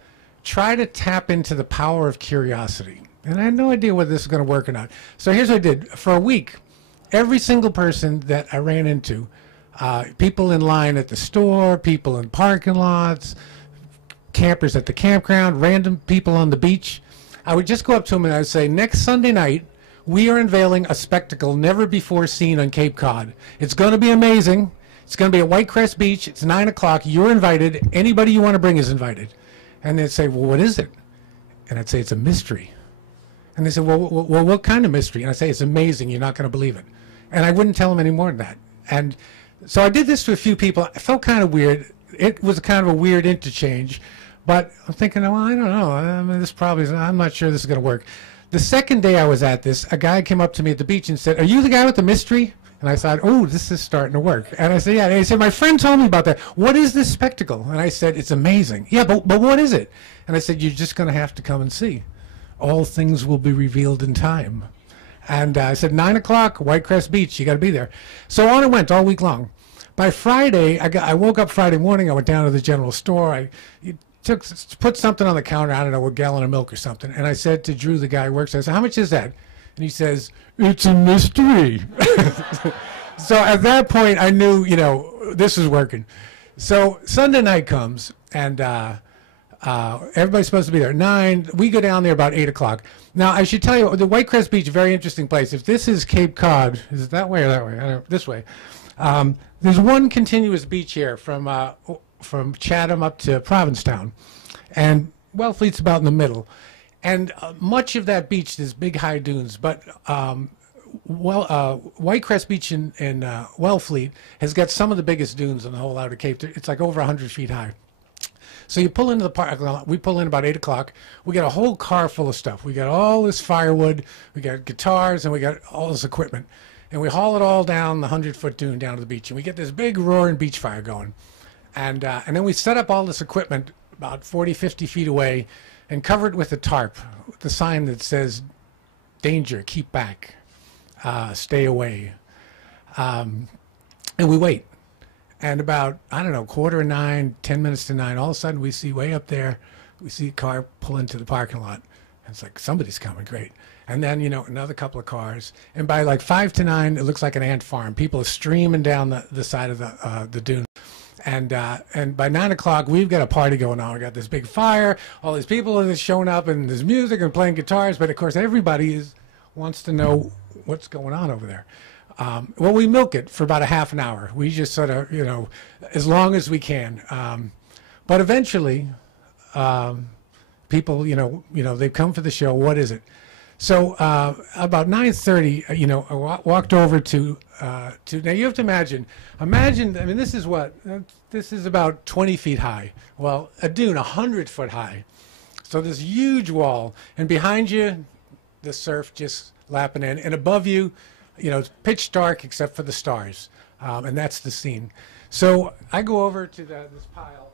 try to tap into the power of curiosity. And I had no idea whether this was going to work or not. So here's what I did. For a week, every single person that I ran into, people in line at the store, people in parking lots, campers at the campground, random people on the beach, I would just go up to them and I would say, next Sunday night, we are unveiling a spectacle never before seen on Cape Cod. It's going to be amazing. It's going to be at Whitecrest Beach. It's 9 o'clock. You're invited. Anybody you want to bring is invited. And they'd say, well, what is it? And I'd say, it's a mystery. And they said, well, what kind of mystery? And I'd say, it's amazing. You're not going to believe it. And I wouldn't tell them any more than that. And So I did this to a few people. I felt kind of weird. It was kind of a weird interchange, but I'm thinking, well, I don't know. I mean, this probably is, I'm not sure this is going to work. The second day I was at this, a guy came up to me at the beach and said, "Are you the guy with the mystery?" And I thought, oh, this is starting to work. And I said, yeah. And he said, my friend told me about that. What is this spectacle? And I said, it's amazing. Yeah, but what is it? And I said, you're just going to have to come and see. All things will be revealed in time. And I said, 9 o'clock, Whitecrest Beach, you got to be there. So on it went all week long. By Friday, I woke up Friday morning, I went down to the general store. I put something on the counter, I don't know, a gallon of milk or something. And I said to Drew, the guy who works there, I said, how much is that? And he says, it's a mystery. So at that point, I knew, this was working. So Sunday night comes, and everybody's supposed to be there at 9. We go down there about 8 o'clock. Now, I should tell you, the Whitecrest Beach, very interesting place. If this is Cape Cod, is it that way or that way? I don't know, this way. There's one continuous beach here from Chatham up to Provincetown. And Wellfleet's about in the middle. And much of that beach is big high dunes, but Whitecrest Beach in Wellfleet has got some of the biggest dunes in the whole outer Cape. It's like over 100 feet high. So you pull into the parking lot. We pull in about 8 o'clock. We got a whole car full of stuff. We got all this firewood. We got guitars, and we got all this equipment. And we haul it all down the 100-foot dune down to the beach. And we get this big roaring beach fire going. And then we set up all this equipment about 40, 50 feet away and cover it with a tarp, with the sign that says, danger, keep back, stay away. And we wait. And about, I don't know, 8:45, 10 minutes to 9, all of a sudden we see way up there, we see a car pull into the parking lot. And it's like, somebody's coming, great. And then, another couple of cars. And by like 5 to 9, it looks like an ant farm. People are streaming down the side of the dune. And by 9 o'clock, we've got a party going on. We got this big fire. All these people are showing up, and there's music and playing guitars. But of course, everybody wants to know what's going on over there. Well, we milk it for about a half an hour. We just sort of, as long as we can. But eventually, people, they come for the show. What is it? So about 9:30, I walked over to. Now you have to imagine. I mean, this is what? This is about 20 feet high. Well, a dune, 100-foot high. So this huge wall, and behind you, the surf just lapping in, and above you, it's pitch dark except for the stars, and that's the scene. So I go over to this pile.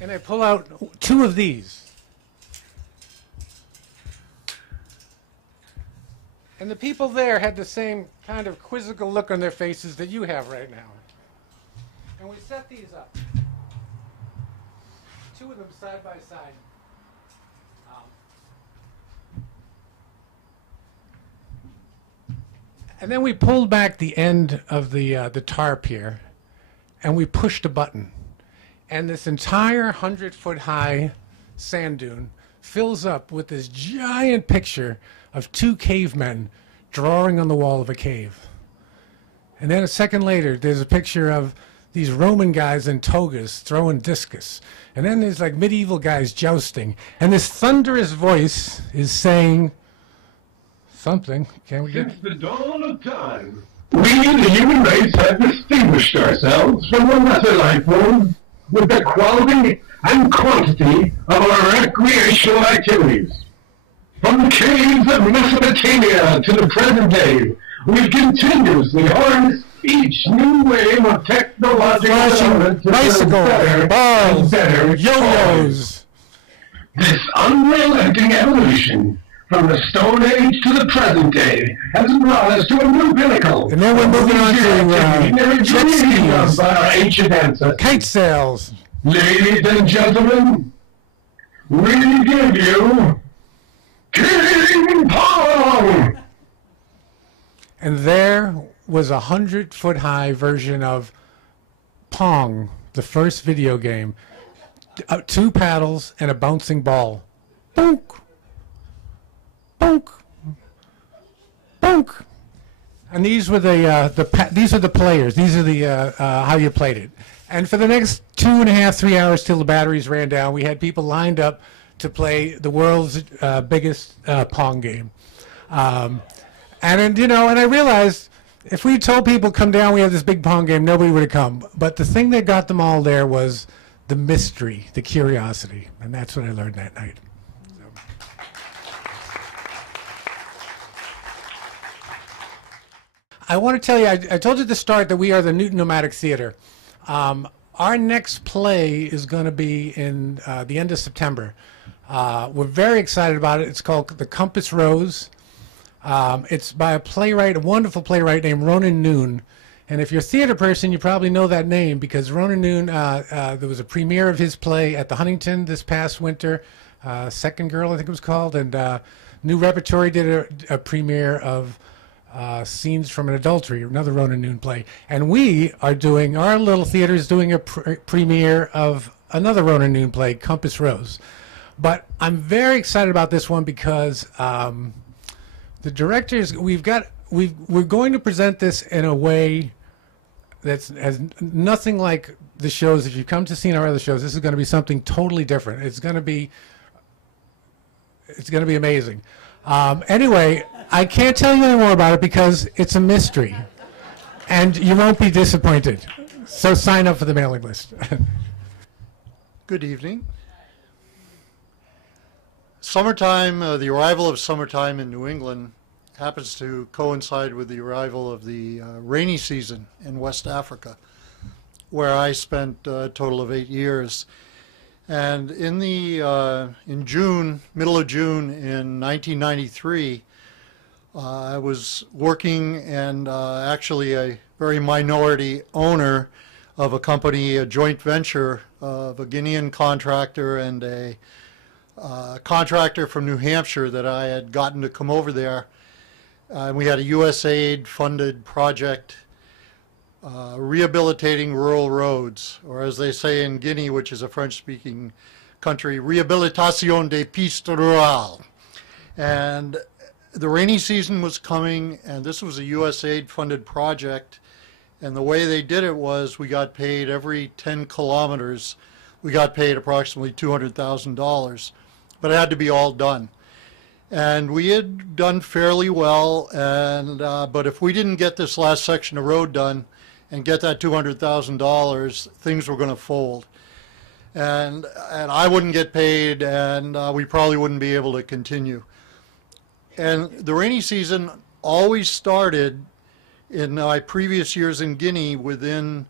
And I pull out 2 of these. And the people there had the same kind of quizzical look on their faces that you have right now. And we set these up. 2 of them side by side. And then we pulled back the end of the tarp here, and we pushed a button. And this entire 100-foot high sand dune fills up with this giant picture of 2 cavemen drawing on the wall of a cave. And then a second later, there's a picture of these Roman guys in togas throwing discus. And then there's like medieval guys jousting. And this thunderous voice is saying something. Can we get Since the dawn of time, we, the human race, have distinguished ourselves from the lesser life forms with the quality and quantity of our recreational activities. From the caves of Mesopotamia to the present day, we've continuously harnessed each new wave of technological development to build better and better yo-yos. This unrelenting evolution from the Stone Age to the present day has brought us to a new pinnacle. And then we're moving on to jet skis, by our ancient ancestors. kite sails. Ladies and gentlemen, we give you King Kong! And there was a 100-foot high version of Pong, the first video game. 2 paddles and a bouncing ball. Bonk. Bonk. Bonk. And these were these are the players. These are the how you played it. And for the next 2.5, 3 hours till the batteries ran down, we had people lined up to play the world's biggest Pong game. And I realized if we told people come down, we have this big Pong game, nobody would have come. But the thing that got them all there was the mystery, the curiosity, and that's what I learned that night. I want to tell you, I told you at the start that we are the Newton Nomadic Theater. Our next play is going to be in the end of September. We're very excited about it. It's called The Compass Rose. It's by a wonderful playwright named Ronan Noon. And if you're a theater person, you probably know that name because Ronan Noon, there was a premiere of his play at the Huntington this past winter, Second Girl, I think it was called. And New Repertory did a premiere of Scenes from an Adultery, another Ronan Noon play. And our little theater is doing a premiere of another Ronan Noon play, Compass Rose. But I'm very excited about this one because the directors, we're going to present this in a way that's as nothing like the shows. If you come to see our other shows, this is going to be something totally different. It's going to be amazing. Anyway, I can't tell you any more about it because it's a mystery, and you won't be disappointed. So sign up for the mailing list. Good evening. Summertime, the arrival of summertime in New England happens to coincide with the arrival of the rainy season in West Africa, where I spent a total of 8 years. And in June, middle of June in 1993, I was working and actually a very minority owner of a company, a joint venture of a Guinean contractor and a contractor from New Hampshire that I had gotten to come over there. We had a USAID funded project rehabilitating rural roads, or as they say in Guinea, which is a French-speaking country, Rehabilitation des pistes rurales. And the rainy season was coming, and this was a USAID-funded project, and the way they did it was we got paid every 10 kilometers, we got paid approximately $200,000, but it had to be all done. And we had done fairly well, and but if we didn't get this last section of road done and get that $200,000, things were going to fold. And I wouldn't get paid, and we probably wouldn't be able to continue. And the rainy season always started in my previous years in Guinea within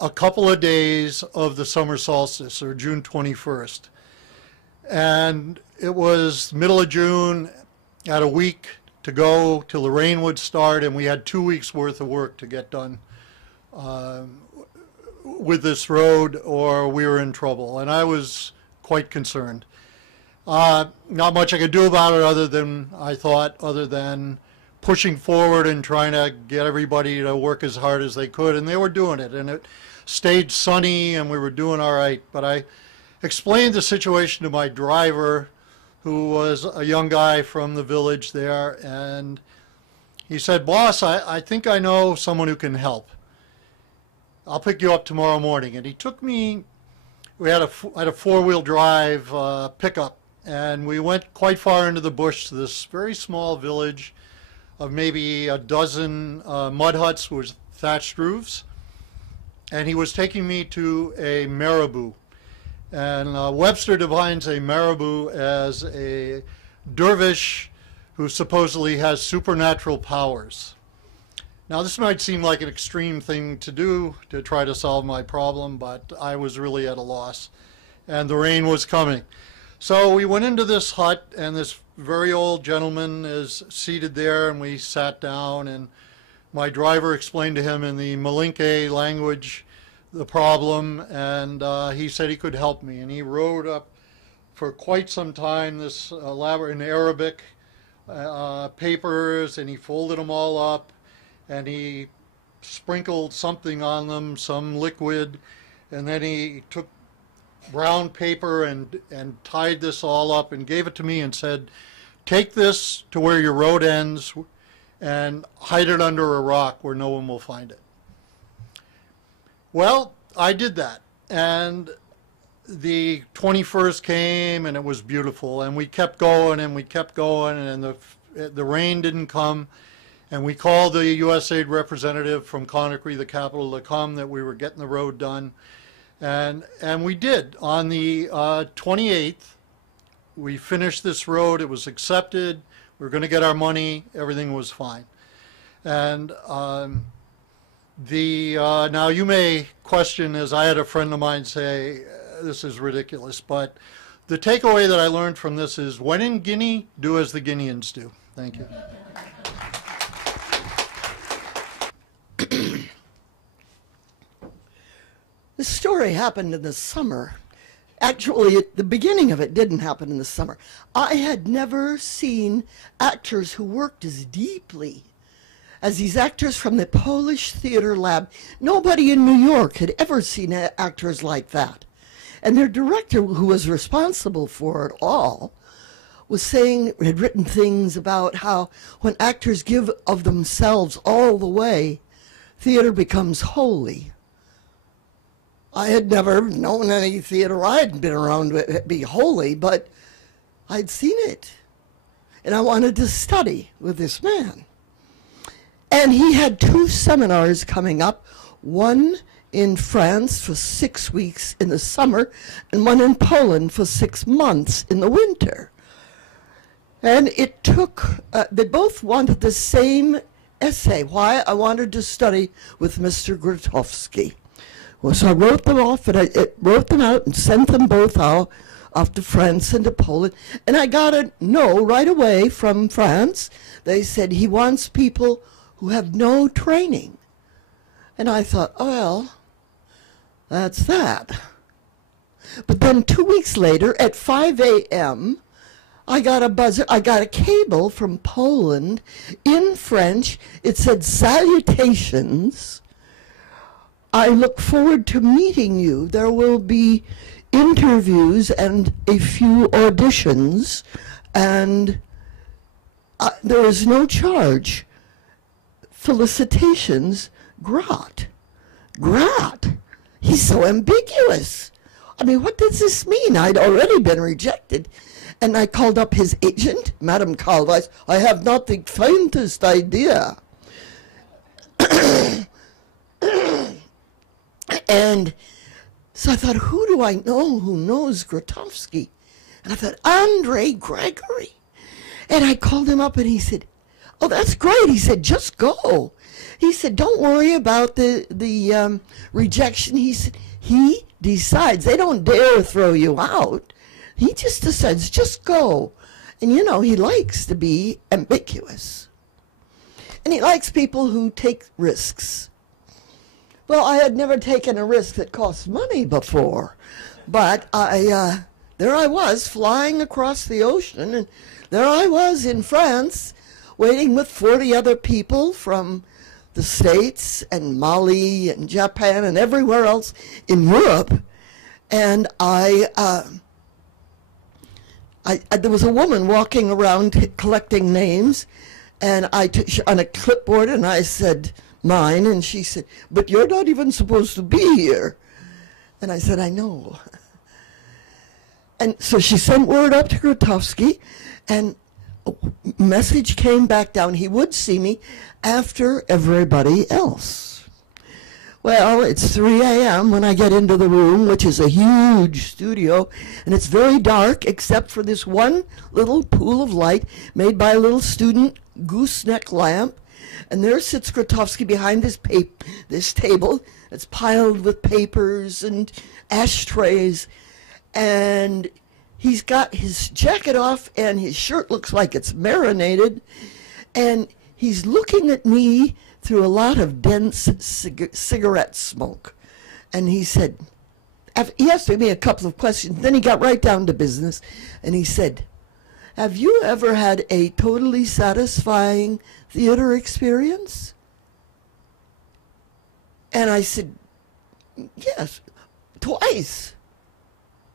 a couple of days of the summer solstice, or June 21st. And it was middle of June, had a week to go till the rain would start, and we had 2 weeks worth of work to get done with this road, or we were in trouble. And I was quite concerned. Not much I could do about it other than pushing forward and trying to get everybody to work as hard as they could, and they were doing it. And it stayed sunny, and we were doing all right. But I explained the situation to my driver, who was a young guy from the village there, and he said, "Boss, I think I know someone who can help. I'll pick you up tomorrow morning." And he took me, I had a four-wheel drive pickup, and we went quite far into the bush to this very small village of maybe a dozen mud huts with thatched roofs. And he was taking me to a marabou. And Webster defines a marabou as a dervish who supposedly has supernatural powers. Now, this might seem like an extreme thing to do to try to solve my problem, but I was really at a loss, and the rain was coming. So we went into this hut, and this very old gentleman is seated there, and we sat down, and my driver explained to him in the Malinke language the problem, and he said he could help me. And he wrote up for quite some time this elaborate in Arabic papers, and he folded them all up, and he sprinkled something on them, some liquid, and then he took brown paper and tied this all up and gave it to me and said, "Take this to where your road ends and hide it under a rock where no one will find it." Well, I did that, and the 21st came, and it was beautiful, and we kept going, and we kept going, and the rain didn't come, and we called the USAID representative from Conakry, the capital, to come, that we were getting the road done, and we did. On the 28th, we finished this road. It was accepted. We were going to get our money. Everything was fine. And now you may question, as I had a friend of mine say, this is ridiculous, but the takeaway that I learned from this is, when in Guinea, do as the Guineans do. Thank you. The story happened in the summer. Actually, the beginning of it didn't happen in the summer. I had never seen actors who worked as deeply as these actors from the Polish Theater Lab. Nobody in New York had ever seen actors like that. And their director, who was responsible for it all, had written things about how when actors give of themselves all the way, theater becomes holy. I had never known any theater I had been around to be holy, but I'd seen it. And I wanted to study with this man. And he had 2 seminars coming up, one in France for 6 weeks in the summer, and one in Poland for 6 months in the winter. And it took, they both wanted the same essay, why I wanted to study with Mr. Grotowski. Well, so I wrote them off, and I wrote them out and sent them both out off to France and to Poland. And I got a no right away from France. They said he wants people who have no training. And I thought, oh, well, that's that. But then 2 weeks later, at 5 a.m., I got a cable from Poland in French. It said, salutations. I look forward to meeting you. There will be interviews and a few auditions, and there is no charge. Felicitations, Grat. Grat? He's so ambiguous. I mean, what does this mean? I'd already been rejected. And I called up his agent, Madame Calvais. I have not the faintest idea. And so I thought, who do I know who knows Grotowski? And I thought, Andre Gregory. And I called him up, and he said, oh, that's great. He said, just go. He said, don't worry about the rejection. He said, he decides. They don't dare throw you out. He just decides, just go. And, you know, he likes to be ambiguous. And he likes people who take risks. Well, I had never taken a risk that cost money before. But there I was, flying across the ocean, and there I was in France, waiting with 40 other people from the States and Mali and Japan and everywhere else in Europe. And there was a woman walking around collecting names, and on a clipboard, and I said, mine, and she said, but you're not even supposed to be here. And I said, I know. And so she sent word up to Grotowski, and a message came back down. He would see me after everybody else. Well, it's 3 a.m. when I get into the room, which is a huge studio, and it's very dark except for this one little pool of light made by a little student gooseneck lamp. And there sits Grotowski behind this table that's piled with papers and ashtrays. And he's got his jacket off, and his shirt looks like it's marinated. And he's looking at me through a lot of dense cigarette smoke. And he said, he asked me a couple of questions. Then he got right down to business. And he said, have you ever had a totally satisfying theater experience? And I said, yes, twice.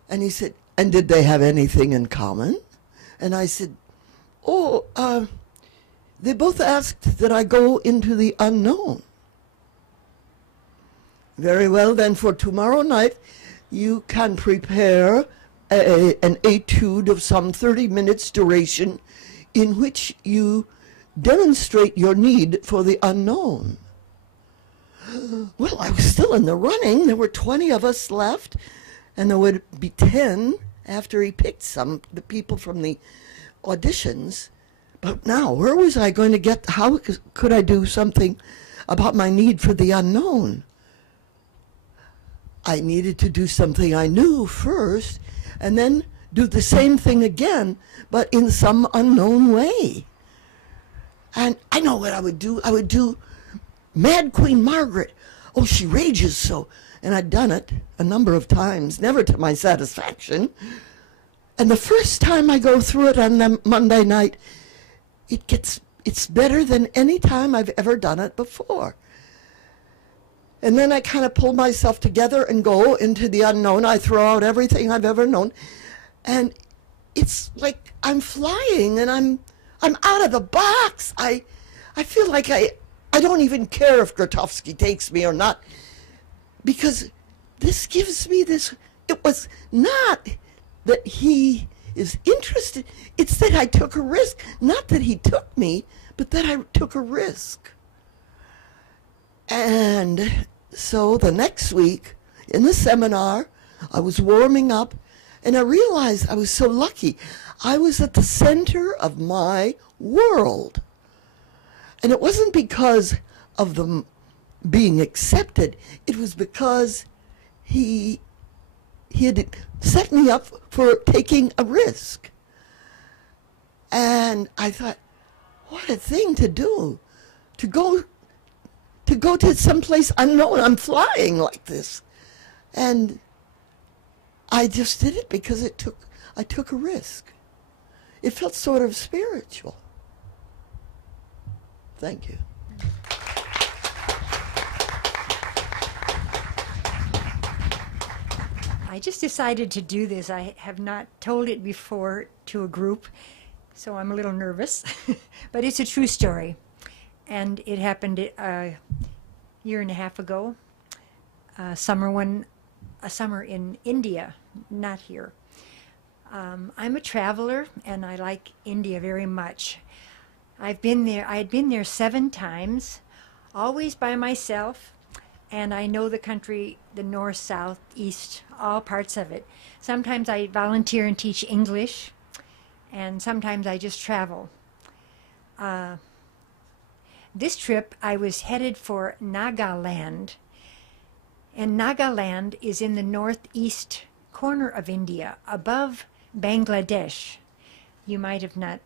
And he said, and did they have anything in common? And I said, oh, they both asked that I go into the unknown. Very well, then for tomorrow night, you can prepare an etude of some 30 minutes duration in which you demonstrate your need for the unknown. Well, I was still in the running. There were 20 of us left, and there would be 10 after he picked the people from the auditions. But now, where was I going to get, how could I do something about my need for the unknown? I needed to do something I knew first, and then do the same thing again, but in some unknown way. And I know what I would do. I would do Mad Queen Margaret. Oh, she rages so. And I'd done it a number of times, never to my satisfaction. And the first time I go through it on the Monday night, it's better than any time I've ever done it before. And then I kind of pull myself together and go into the unknown. I throw out everything I've ever known. And it's like I'm flying and I'm out of the box. I feel like I don't even care if Grotowski takes me or not, because this gives me this. It was not that he is interested. It's that I took a risk. Not that he took me, but that I took a risk. And so the next week in the seminar, I was warming up, and I realized I was so lucky. I was at the center of my world. And it wasn't because of them being accepted. It was because he had set me up for taking a risk. And I thought, what a thing to do, to go to someplace unknown. I'm flying like this. And I just did it because I took a risk. It felt sort of spiritual. Thank you. I just decided to do this. I have not told it before to a group, so I'm a little nervous. But it's a true story. And it happened a year and a half ago, a summer in India, not here. I'm a traveler, and I like India very much. I had been there 7 times, always by myself, and I know the country, the north, south, east, all parts of it. Sometimes I volunteer and teach English, and sometimes I just travel. This trip, I was headed for Nagaland, and Nagaland is in the northeast corner of India, above Bangladesh. You might have not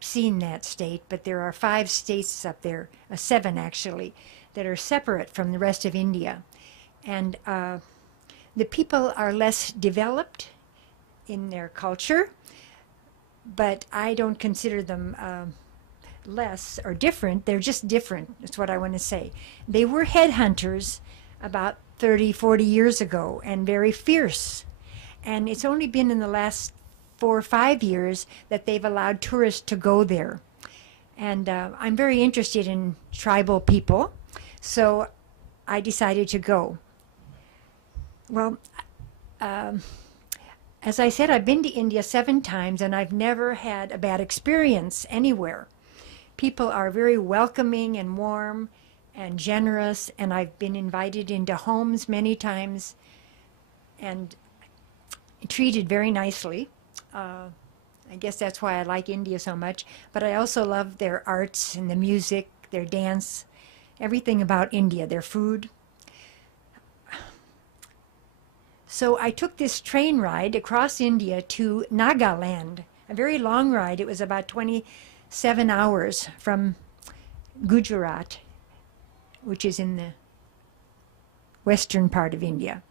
seen that state, but there are 5 states up there, 7 actually, that are separate from the rest of India. And the people are less developed in their culture, but I don't consider them less or different. They're just different. That's what I want to say. They were headhunters about 30, 40 years ago, and very fierce. And it's only been in the last 4 or 5 years that they've allowed tourists to go there. And I'm very interested in tribal people, so I decided to go. Well, as I said, I've been to India 7 times, and I've never had a bad experience anywhere. People are very welcoming and warm and generous, and I've been invited into homes many times and treated very nicely. I guess that's why I like India so much. But I also love their arts and the music, their dance, everything about India, their food. So I took this train ride across India to Nagaland, a very long ride. It was about 27 hours from Gujarat, which is in the western part of India.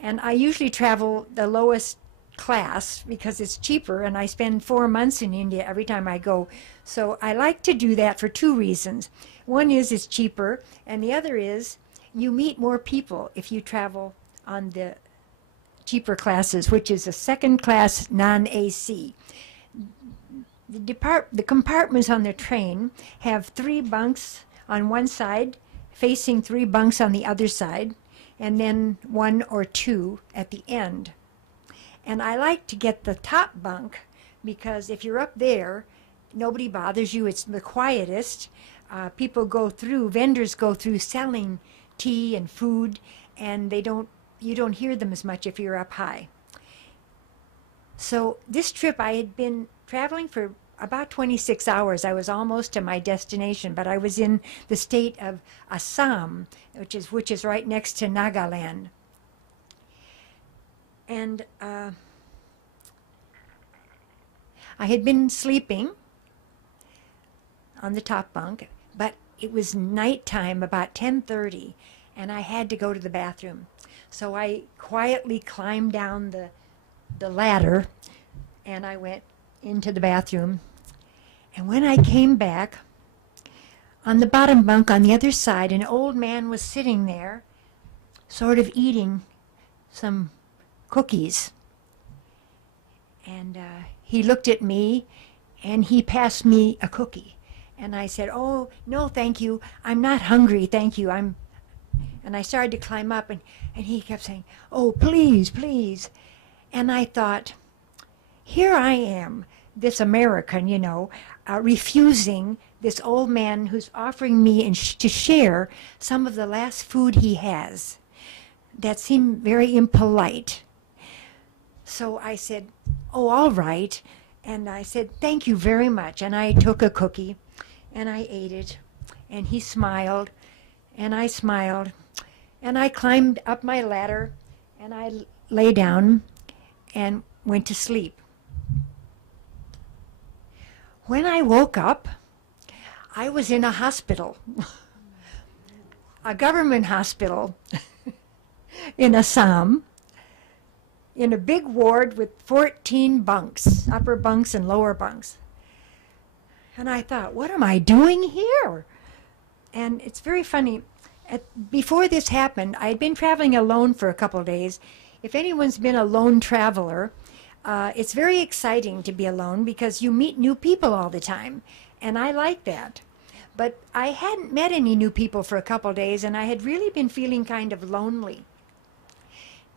And I usually travel the lowest class because it's cheaper, and I spend 4 months in India every time I go. So I like to do that for 2 reasons. One is it's cheaper, and the other is you meet more people if you travel on the cheaper classes, which is a second class non-AC. The compartments on the train have 3 bunks on one side, facing 3 bunks on the other side. and then 1 or 2 at the end. And I like to get the top bunk because if you're up there, nobody bothers you. It's the quietest. People go through, vendors go through selling tea and food, and you don't hear them as much if you're up high. So this trip, I had been traveling for about 26 hours. I was almost to my destination, but I was in the state of Assam, which is right next to Nagaland. And I had been sleeping on the top bunk, but it was nighttime, about 10:30, and I had to go to the bathroom. So I quietly climbed down the ladder, and I went into the bathroom. And when I came back, on the bottom bunk on the other side, an old man was sitting there, sort of eating some cookies. And he looked at me, and he passed me a cookie. And I said, "Oh, no, thank you. I'm not hungry, thank you. And I started to climb up, and he kept saying, "Oh, please, please." And I thought, here I am, this American, refusing this old man who's offering me to share some of the last food he has. That seemed very impolite. So I said, "Oh, all right." And I said, "Thank you very much." And I took a cookie, and I ate it. And he smiled, and I smiled. And I climbed up my ladder, and I lay down and went to sleep. When I woke up, I was in a hospital, a government hospital in Assam, in a big ward with 14 bunks, upper bunks and lower bunks. And I thought, what am I doing here? And it's very funny. Before this happened, I had been traveling alone for a couple of days. If anyone's been a lone traveler, it's very exciting to be alone because you meet new people all the time, and I like that. But I hadn't met any new people for a couple of days, and I had really been feeling kind of lonely.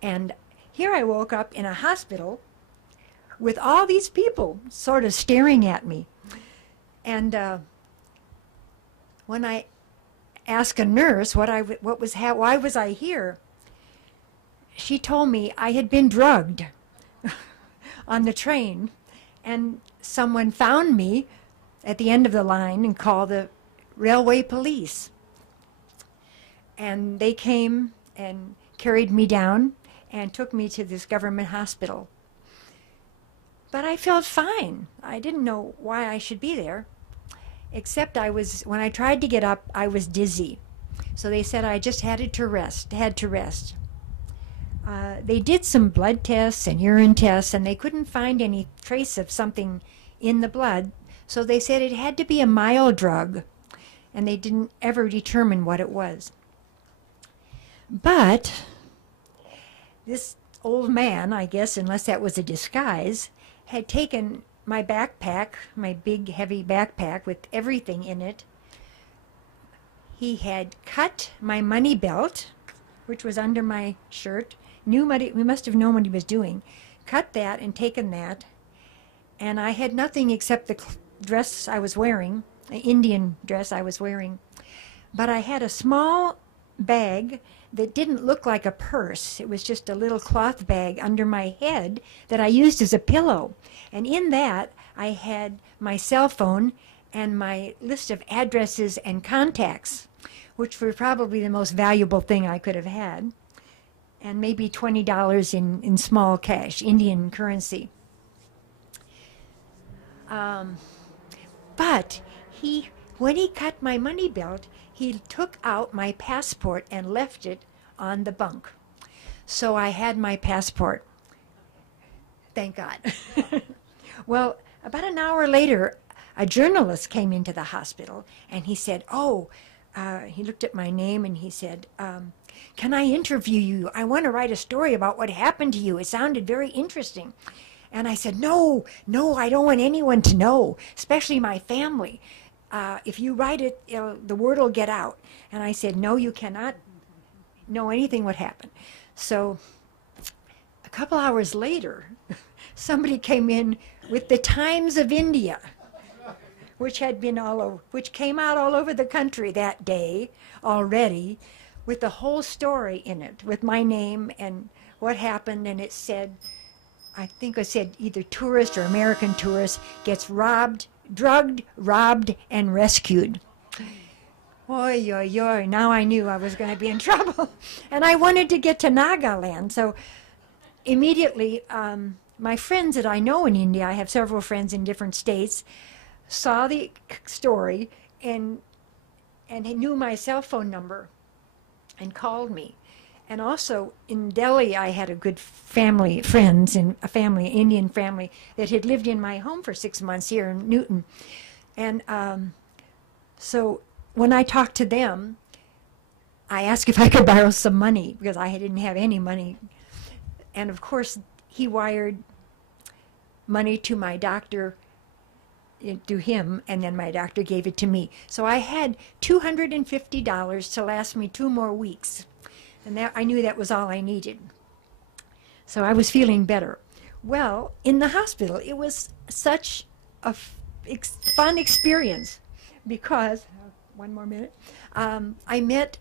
And here I woke up in a hospital with all these people sort of staring at me. And when I asked a nurse why was I here, she told me I had been drugged on the train, and someone found me at the end of the line and called the railway police. And they came and carried me down and took me to this government hospital. But I felt fine. I didn't know why I should be there, except when I tried to get up, I was dizzy. So they said I just had to rest. They did some blood tests and urine tests, and they couldn't find any trace of something in the blood. So they said it had to be a mild drug, and they didn't ever determine what it was. But this old man, I guess, unless that was a disguise, had taken my backpack, my big, heavy backpack with everything in it. He had cut my money belt, which was under my shirt. We must have known what he was doing. Cut that and taken that. And I had nothing except the dress I was wearing, an Indian dress I was wearing. But I had a small bag that didn't look like a purse. It was just a little cloth bag under my head that I used as a pillow. And in that, I had my cell phone and my list of addresses and contacts, which were probably the most valuable thing I could have had, and maybe $20 in small cash, Indian currency. But when he cut my money belt, he took out my passport and left it on the bunk. So I had my passport. Thank God. Well, about an hour later, a journalist came into the hospital, and he said, he looked at my name and he said, "Can I interview you? I want to write a story about what happened to you. It sounded very interesting." And I said, no, I don't want anyone to know, especially my family. If you write it, the word will get out. And I said, "No, you cannot know anything would happen. So a couple hours later, somebody came in with the Times of India, which came out all over the country that day already, with the whole story in it, with my name and what happened. And it said, I think it said either tourist or American tourist gets drugged, robbed, and rescued. Oy, oy, oy. Now I knew I was going to be in trouble. And I wanted to get to Nagaland. So immediately, my friends that I know in India, I have several friends in different states, saw the story and he knew my cell phone number and called me. And also in Delhi, I had a good friends in a family, Indian family, that had lived in my home for 6 months here in Newton. And so when I talked to them, I asked if I could borrow some money because I didn't have any money. And of course, he wired money to my doctor, to him, and then my doctor gave it to me. So I had $250 to last me 2 more weeks. And that, I knew that was all I needed. So I was feeling better. Well, in the hospital, it was such a fun experience because, one more minute, I met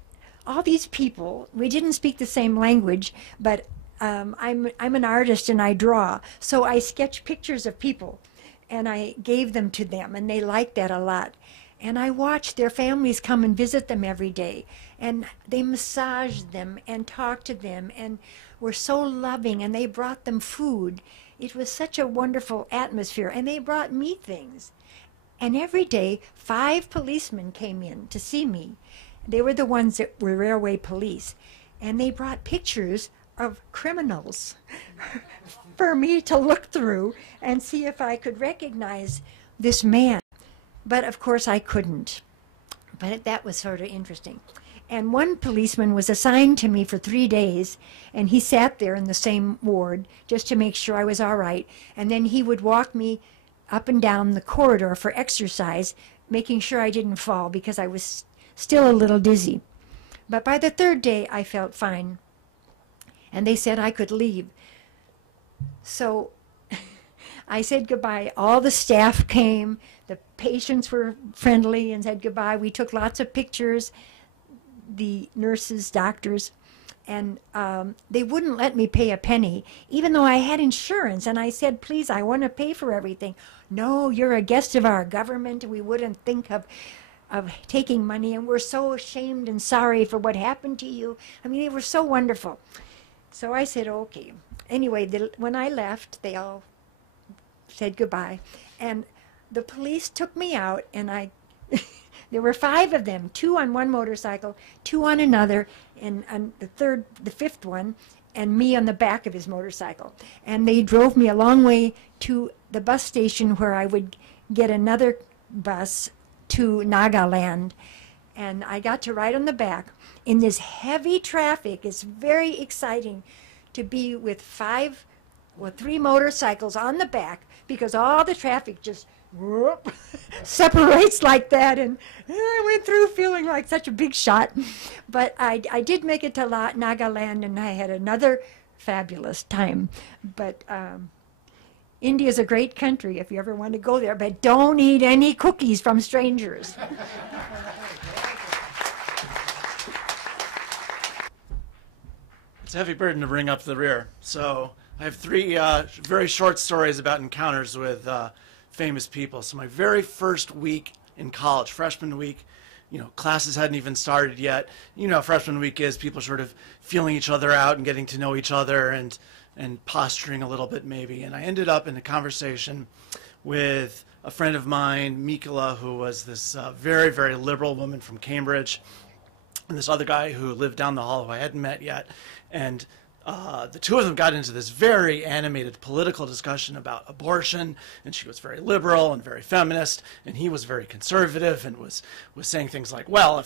all these people. We didn't speak the same language, but I'm an artist and I draw. So I sketched pictures of people and I gave them to them, and they liked that a lot. And I watched their families come and visit them every day, and they massaged them and talked to them and were so loving, and they brought them food. It was such a wonderful atmosphere, and they brought me things. And every day, 5 policemen came in to see me. They were the ones that were railway police, and they brought pictures of criminals for me to look through and see if I could recognize this man. But of course I couldn't. But that was sort of interesting. And one policeman was assigned to me for 3 days, and he sat there in the same ward just to make sure I was all right. And then he would walk me up and down the corridor for exercise, making sure I didn't fall because I was still a little dizzy. But by the 3rd day, I felt fine. And they said I could leave. So I said goodbye. All the staff came. The patients were friendly and said goodbye. We took lots of pictures, the nurses, doctors, and they wouldn't let me pay a penny, even though I had insurance. And I said, please, I want to pay for everything. No, you're a guest of our government. We wouldn't think of taking money, and we're so ashamed and sorry for what happened to you. I mean, they were so wonderful. So I said, okay. Anyway, when I left, they all said goodbye. And the police took me out, and there were 5 of them, 2 on one motorcycle, 2 on another, and the 5th one, and me on the back of his motorcycle. And they drove me a long way to the bus station where I would get another bus to Nagaland. And I got to ride on the back in this heavy traffic. It's very exciting to be with 3 motorcycles on the back, because all the traffic just whoop, separates like that, and I went through feeling like such a big shot. But I did make it to Nagaland, and I had another fabulous time. But India's a great country if you ever want to go there, but don't eat any cookies from strangers. It's a heavy burden to bring up the rear. So I have 3 very short stories about encounters with famous people. So my very first week in college, freshman week, classes hadn't even started yet. Freshman week is people sort of feeling each other out and getting to know each other and posturing a little bit maybe. And I ended up in a conversation with a friend of mine, Mikola, who was this very, very liberal woman from Cambridge, and this other guy who lived down the hall who I hadn't met yet. And the 2 of them got into this very animated political discussion about abortion, and she was very liberal and very feminist, and he was very conservative and was saying things like, well,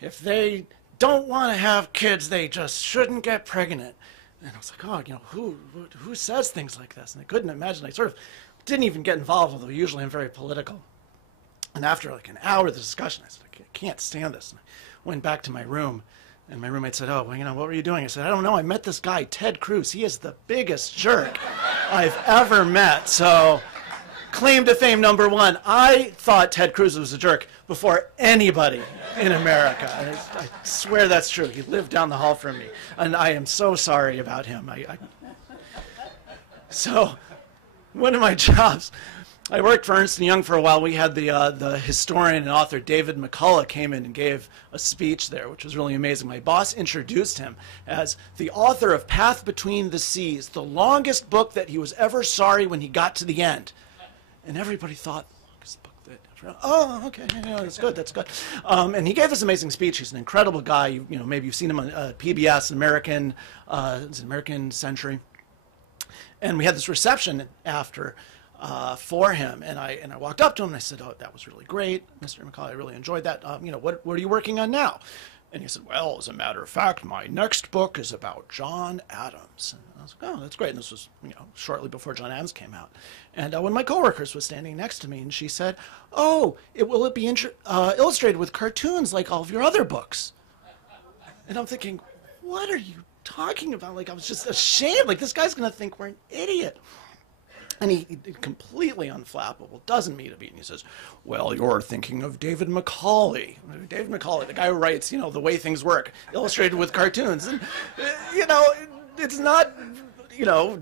if they don't want to have kids, they just shouldn't get pregnant. And I was like, oh, who says things like this? And I couldn't imagine. I sort of didn't even get involved, although usually I'm very political. And after like an hour of the discussion, I said, I can't stand this. And I went back to my room, And my roommate said, oh, well, you know, what were you doing? I said, I don't know. I met this guy, Ted Cruz. He is the biggest jerk I've ever met. So, claim to fame number one. I thought Ted Cruz was a jerk before anybody in America. I swear that's true. He lived down the hall from me. And I am so sorry about him. So, one of my jobs, I worked for Ernst & Young for a while. We had the historian and author David McCullough came in and gave a speech there, which was really amazing. My boss introduced him as the author of Path Between the Seas, the longest book that he was ever sorry when he got to the end. And everybody thought, longest book that, oh, okay, yeah, that's good, that's good. And he gave this amazing speech. He's an incredible guy. You know, maybe you've seen him on PBS, it's an American Century. And we had this reception after for him, and I walked up to him and I said, oh, that was really great, Mr. McCullough, I really enjoyed that. You know, what are you working on now? And he said, well, as a matter of fact, my next book is about John Adams. And I was like, oh, that's great. And this was, you know, shortly before John Adams came out. And one of my coworkers was standing next to me, and she said, oh, will it be illustrated with cartoons like all of your other books? And I'm thinking, what are you talking about? Like, I was just ashamed. Like, this guy's going to think we're an idiot. And he completely unflappable, doesn't mean a beat. And he says, well, you're thinking of David Macaulay. David Macaulay, the guy who writes, you know, The Way Things Work, illustrated with cartoons. And, you know, it's not, you know,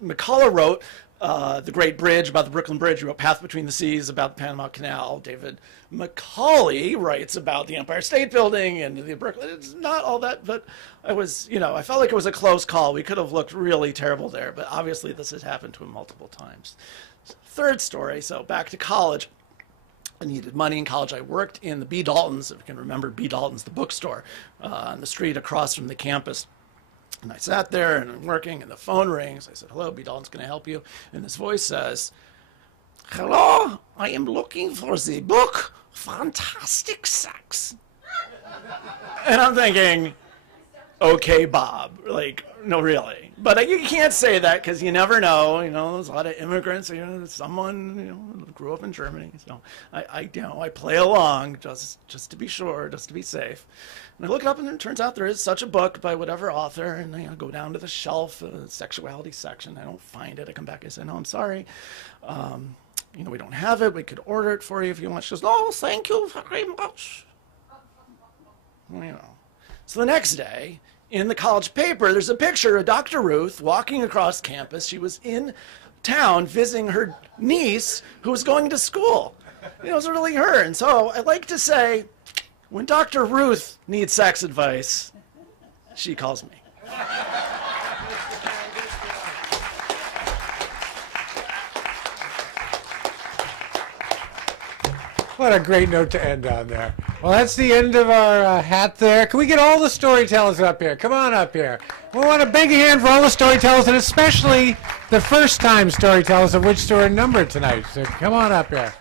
McCullough wrote The Great Bridge, about the Brooklyn Bridge. He wrote Path Between the Seas, about the Panama Canal. David Macaulay writes about the Empire State Building and the Brooklyn. It's not all that, but I was, you know, I felt like it was a close call. We could have looked really terrible there, but obviously this has happened to him multiple times. Third story, so back to college. I needed money in college. I worked in the B. Daltons, if you can remember B. Daltons, the bookstore, on the street across from the campus. And I sat there and I'm working and the phone rings. I said, hello, B. Dalton's, can I help you? And this voice says, hello, I am looking for the book Fantastic Sex. And I'm thinking, okay, Bob, like, no, really. But you can't say that because you never know. You know, there's a lot of immigrants. You know, someone, you know, grew up in Germany. So you know, I play along just to be sure, just to be safe. And I look it up, and it turns out there is such a book by whatever author. And I go down to the shelf, sexuality section. I don't find it. I come back. I say, no, I'm sorry. You know, we don't have it. We could order it for you if you want. She goes, oh, thank you very much. You know. So the next day, in the college paper, there's a picture of Dr. Ruth walking across campus. She was in town visiting her niece who was going to school. You know, it was really her. And so I like to say, when Dr. Ruth needs sex advice, she calls me. What a great note to end on there. Well, that's the end of our hat there. Can we get all the storytellers up here? Come on up here. We want a big hand for all the storytellers, and especially the first-time storytellers, of which there are a number tonight. So come on up here.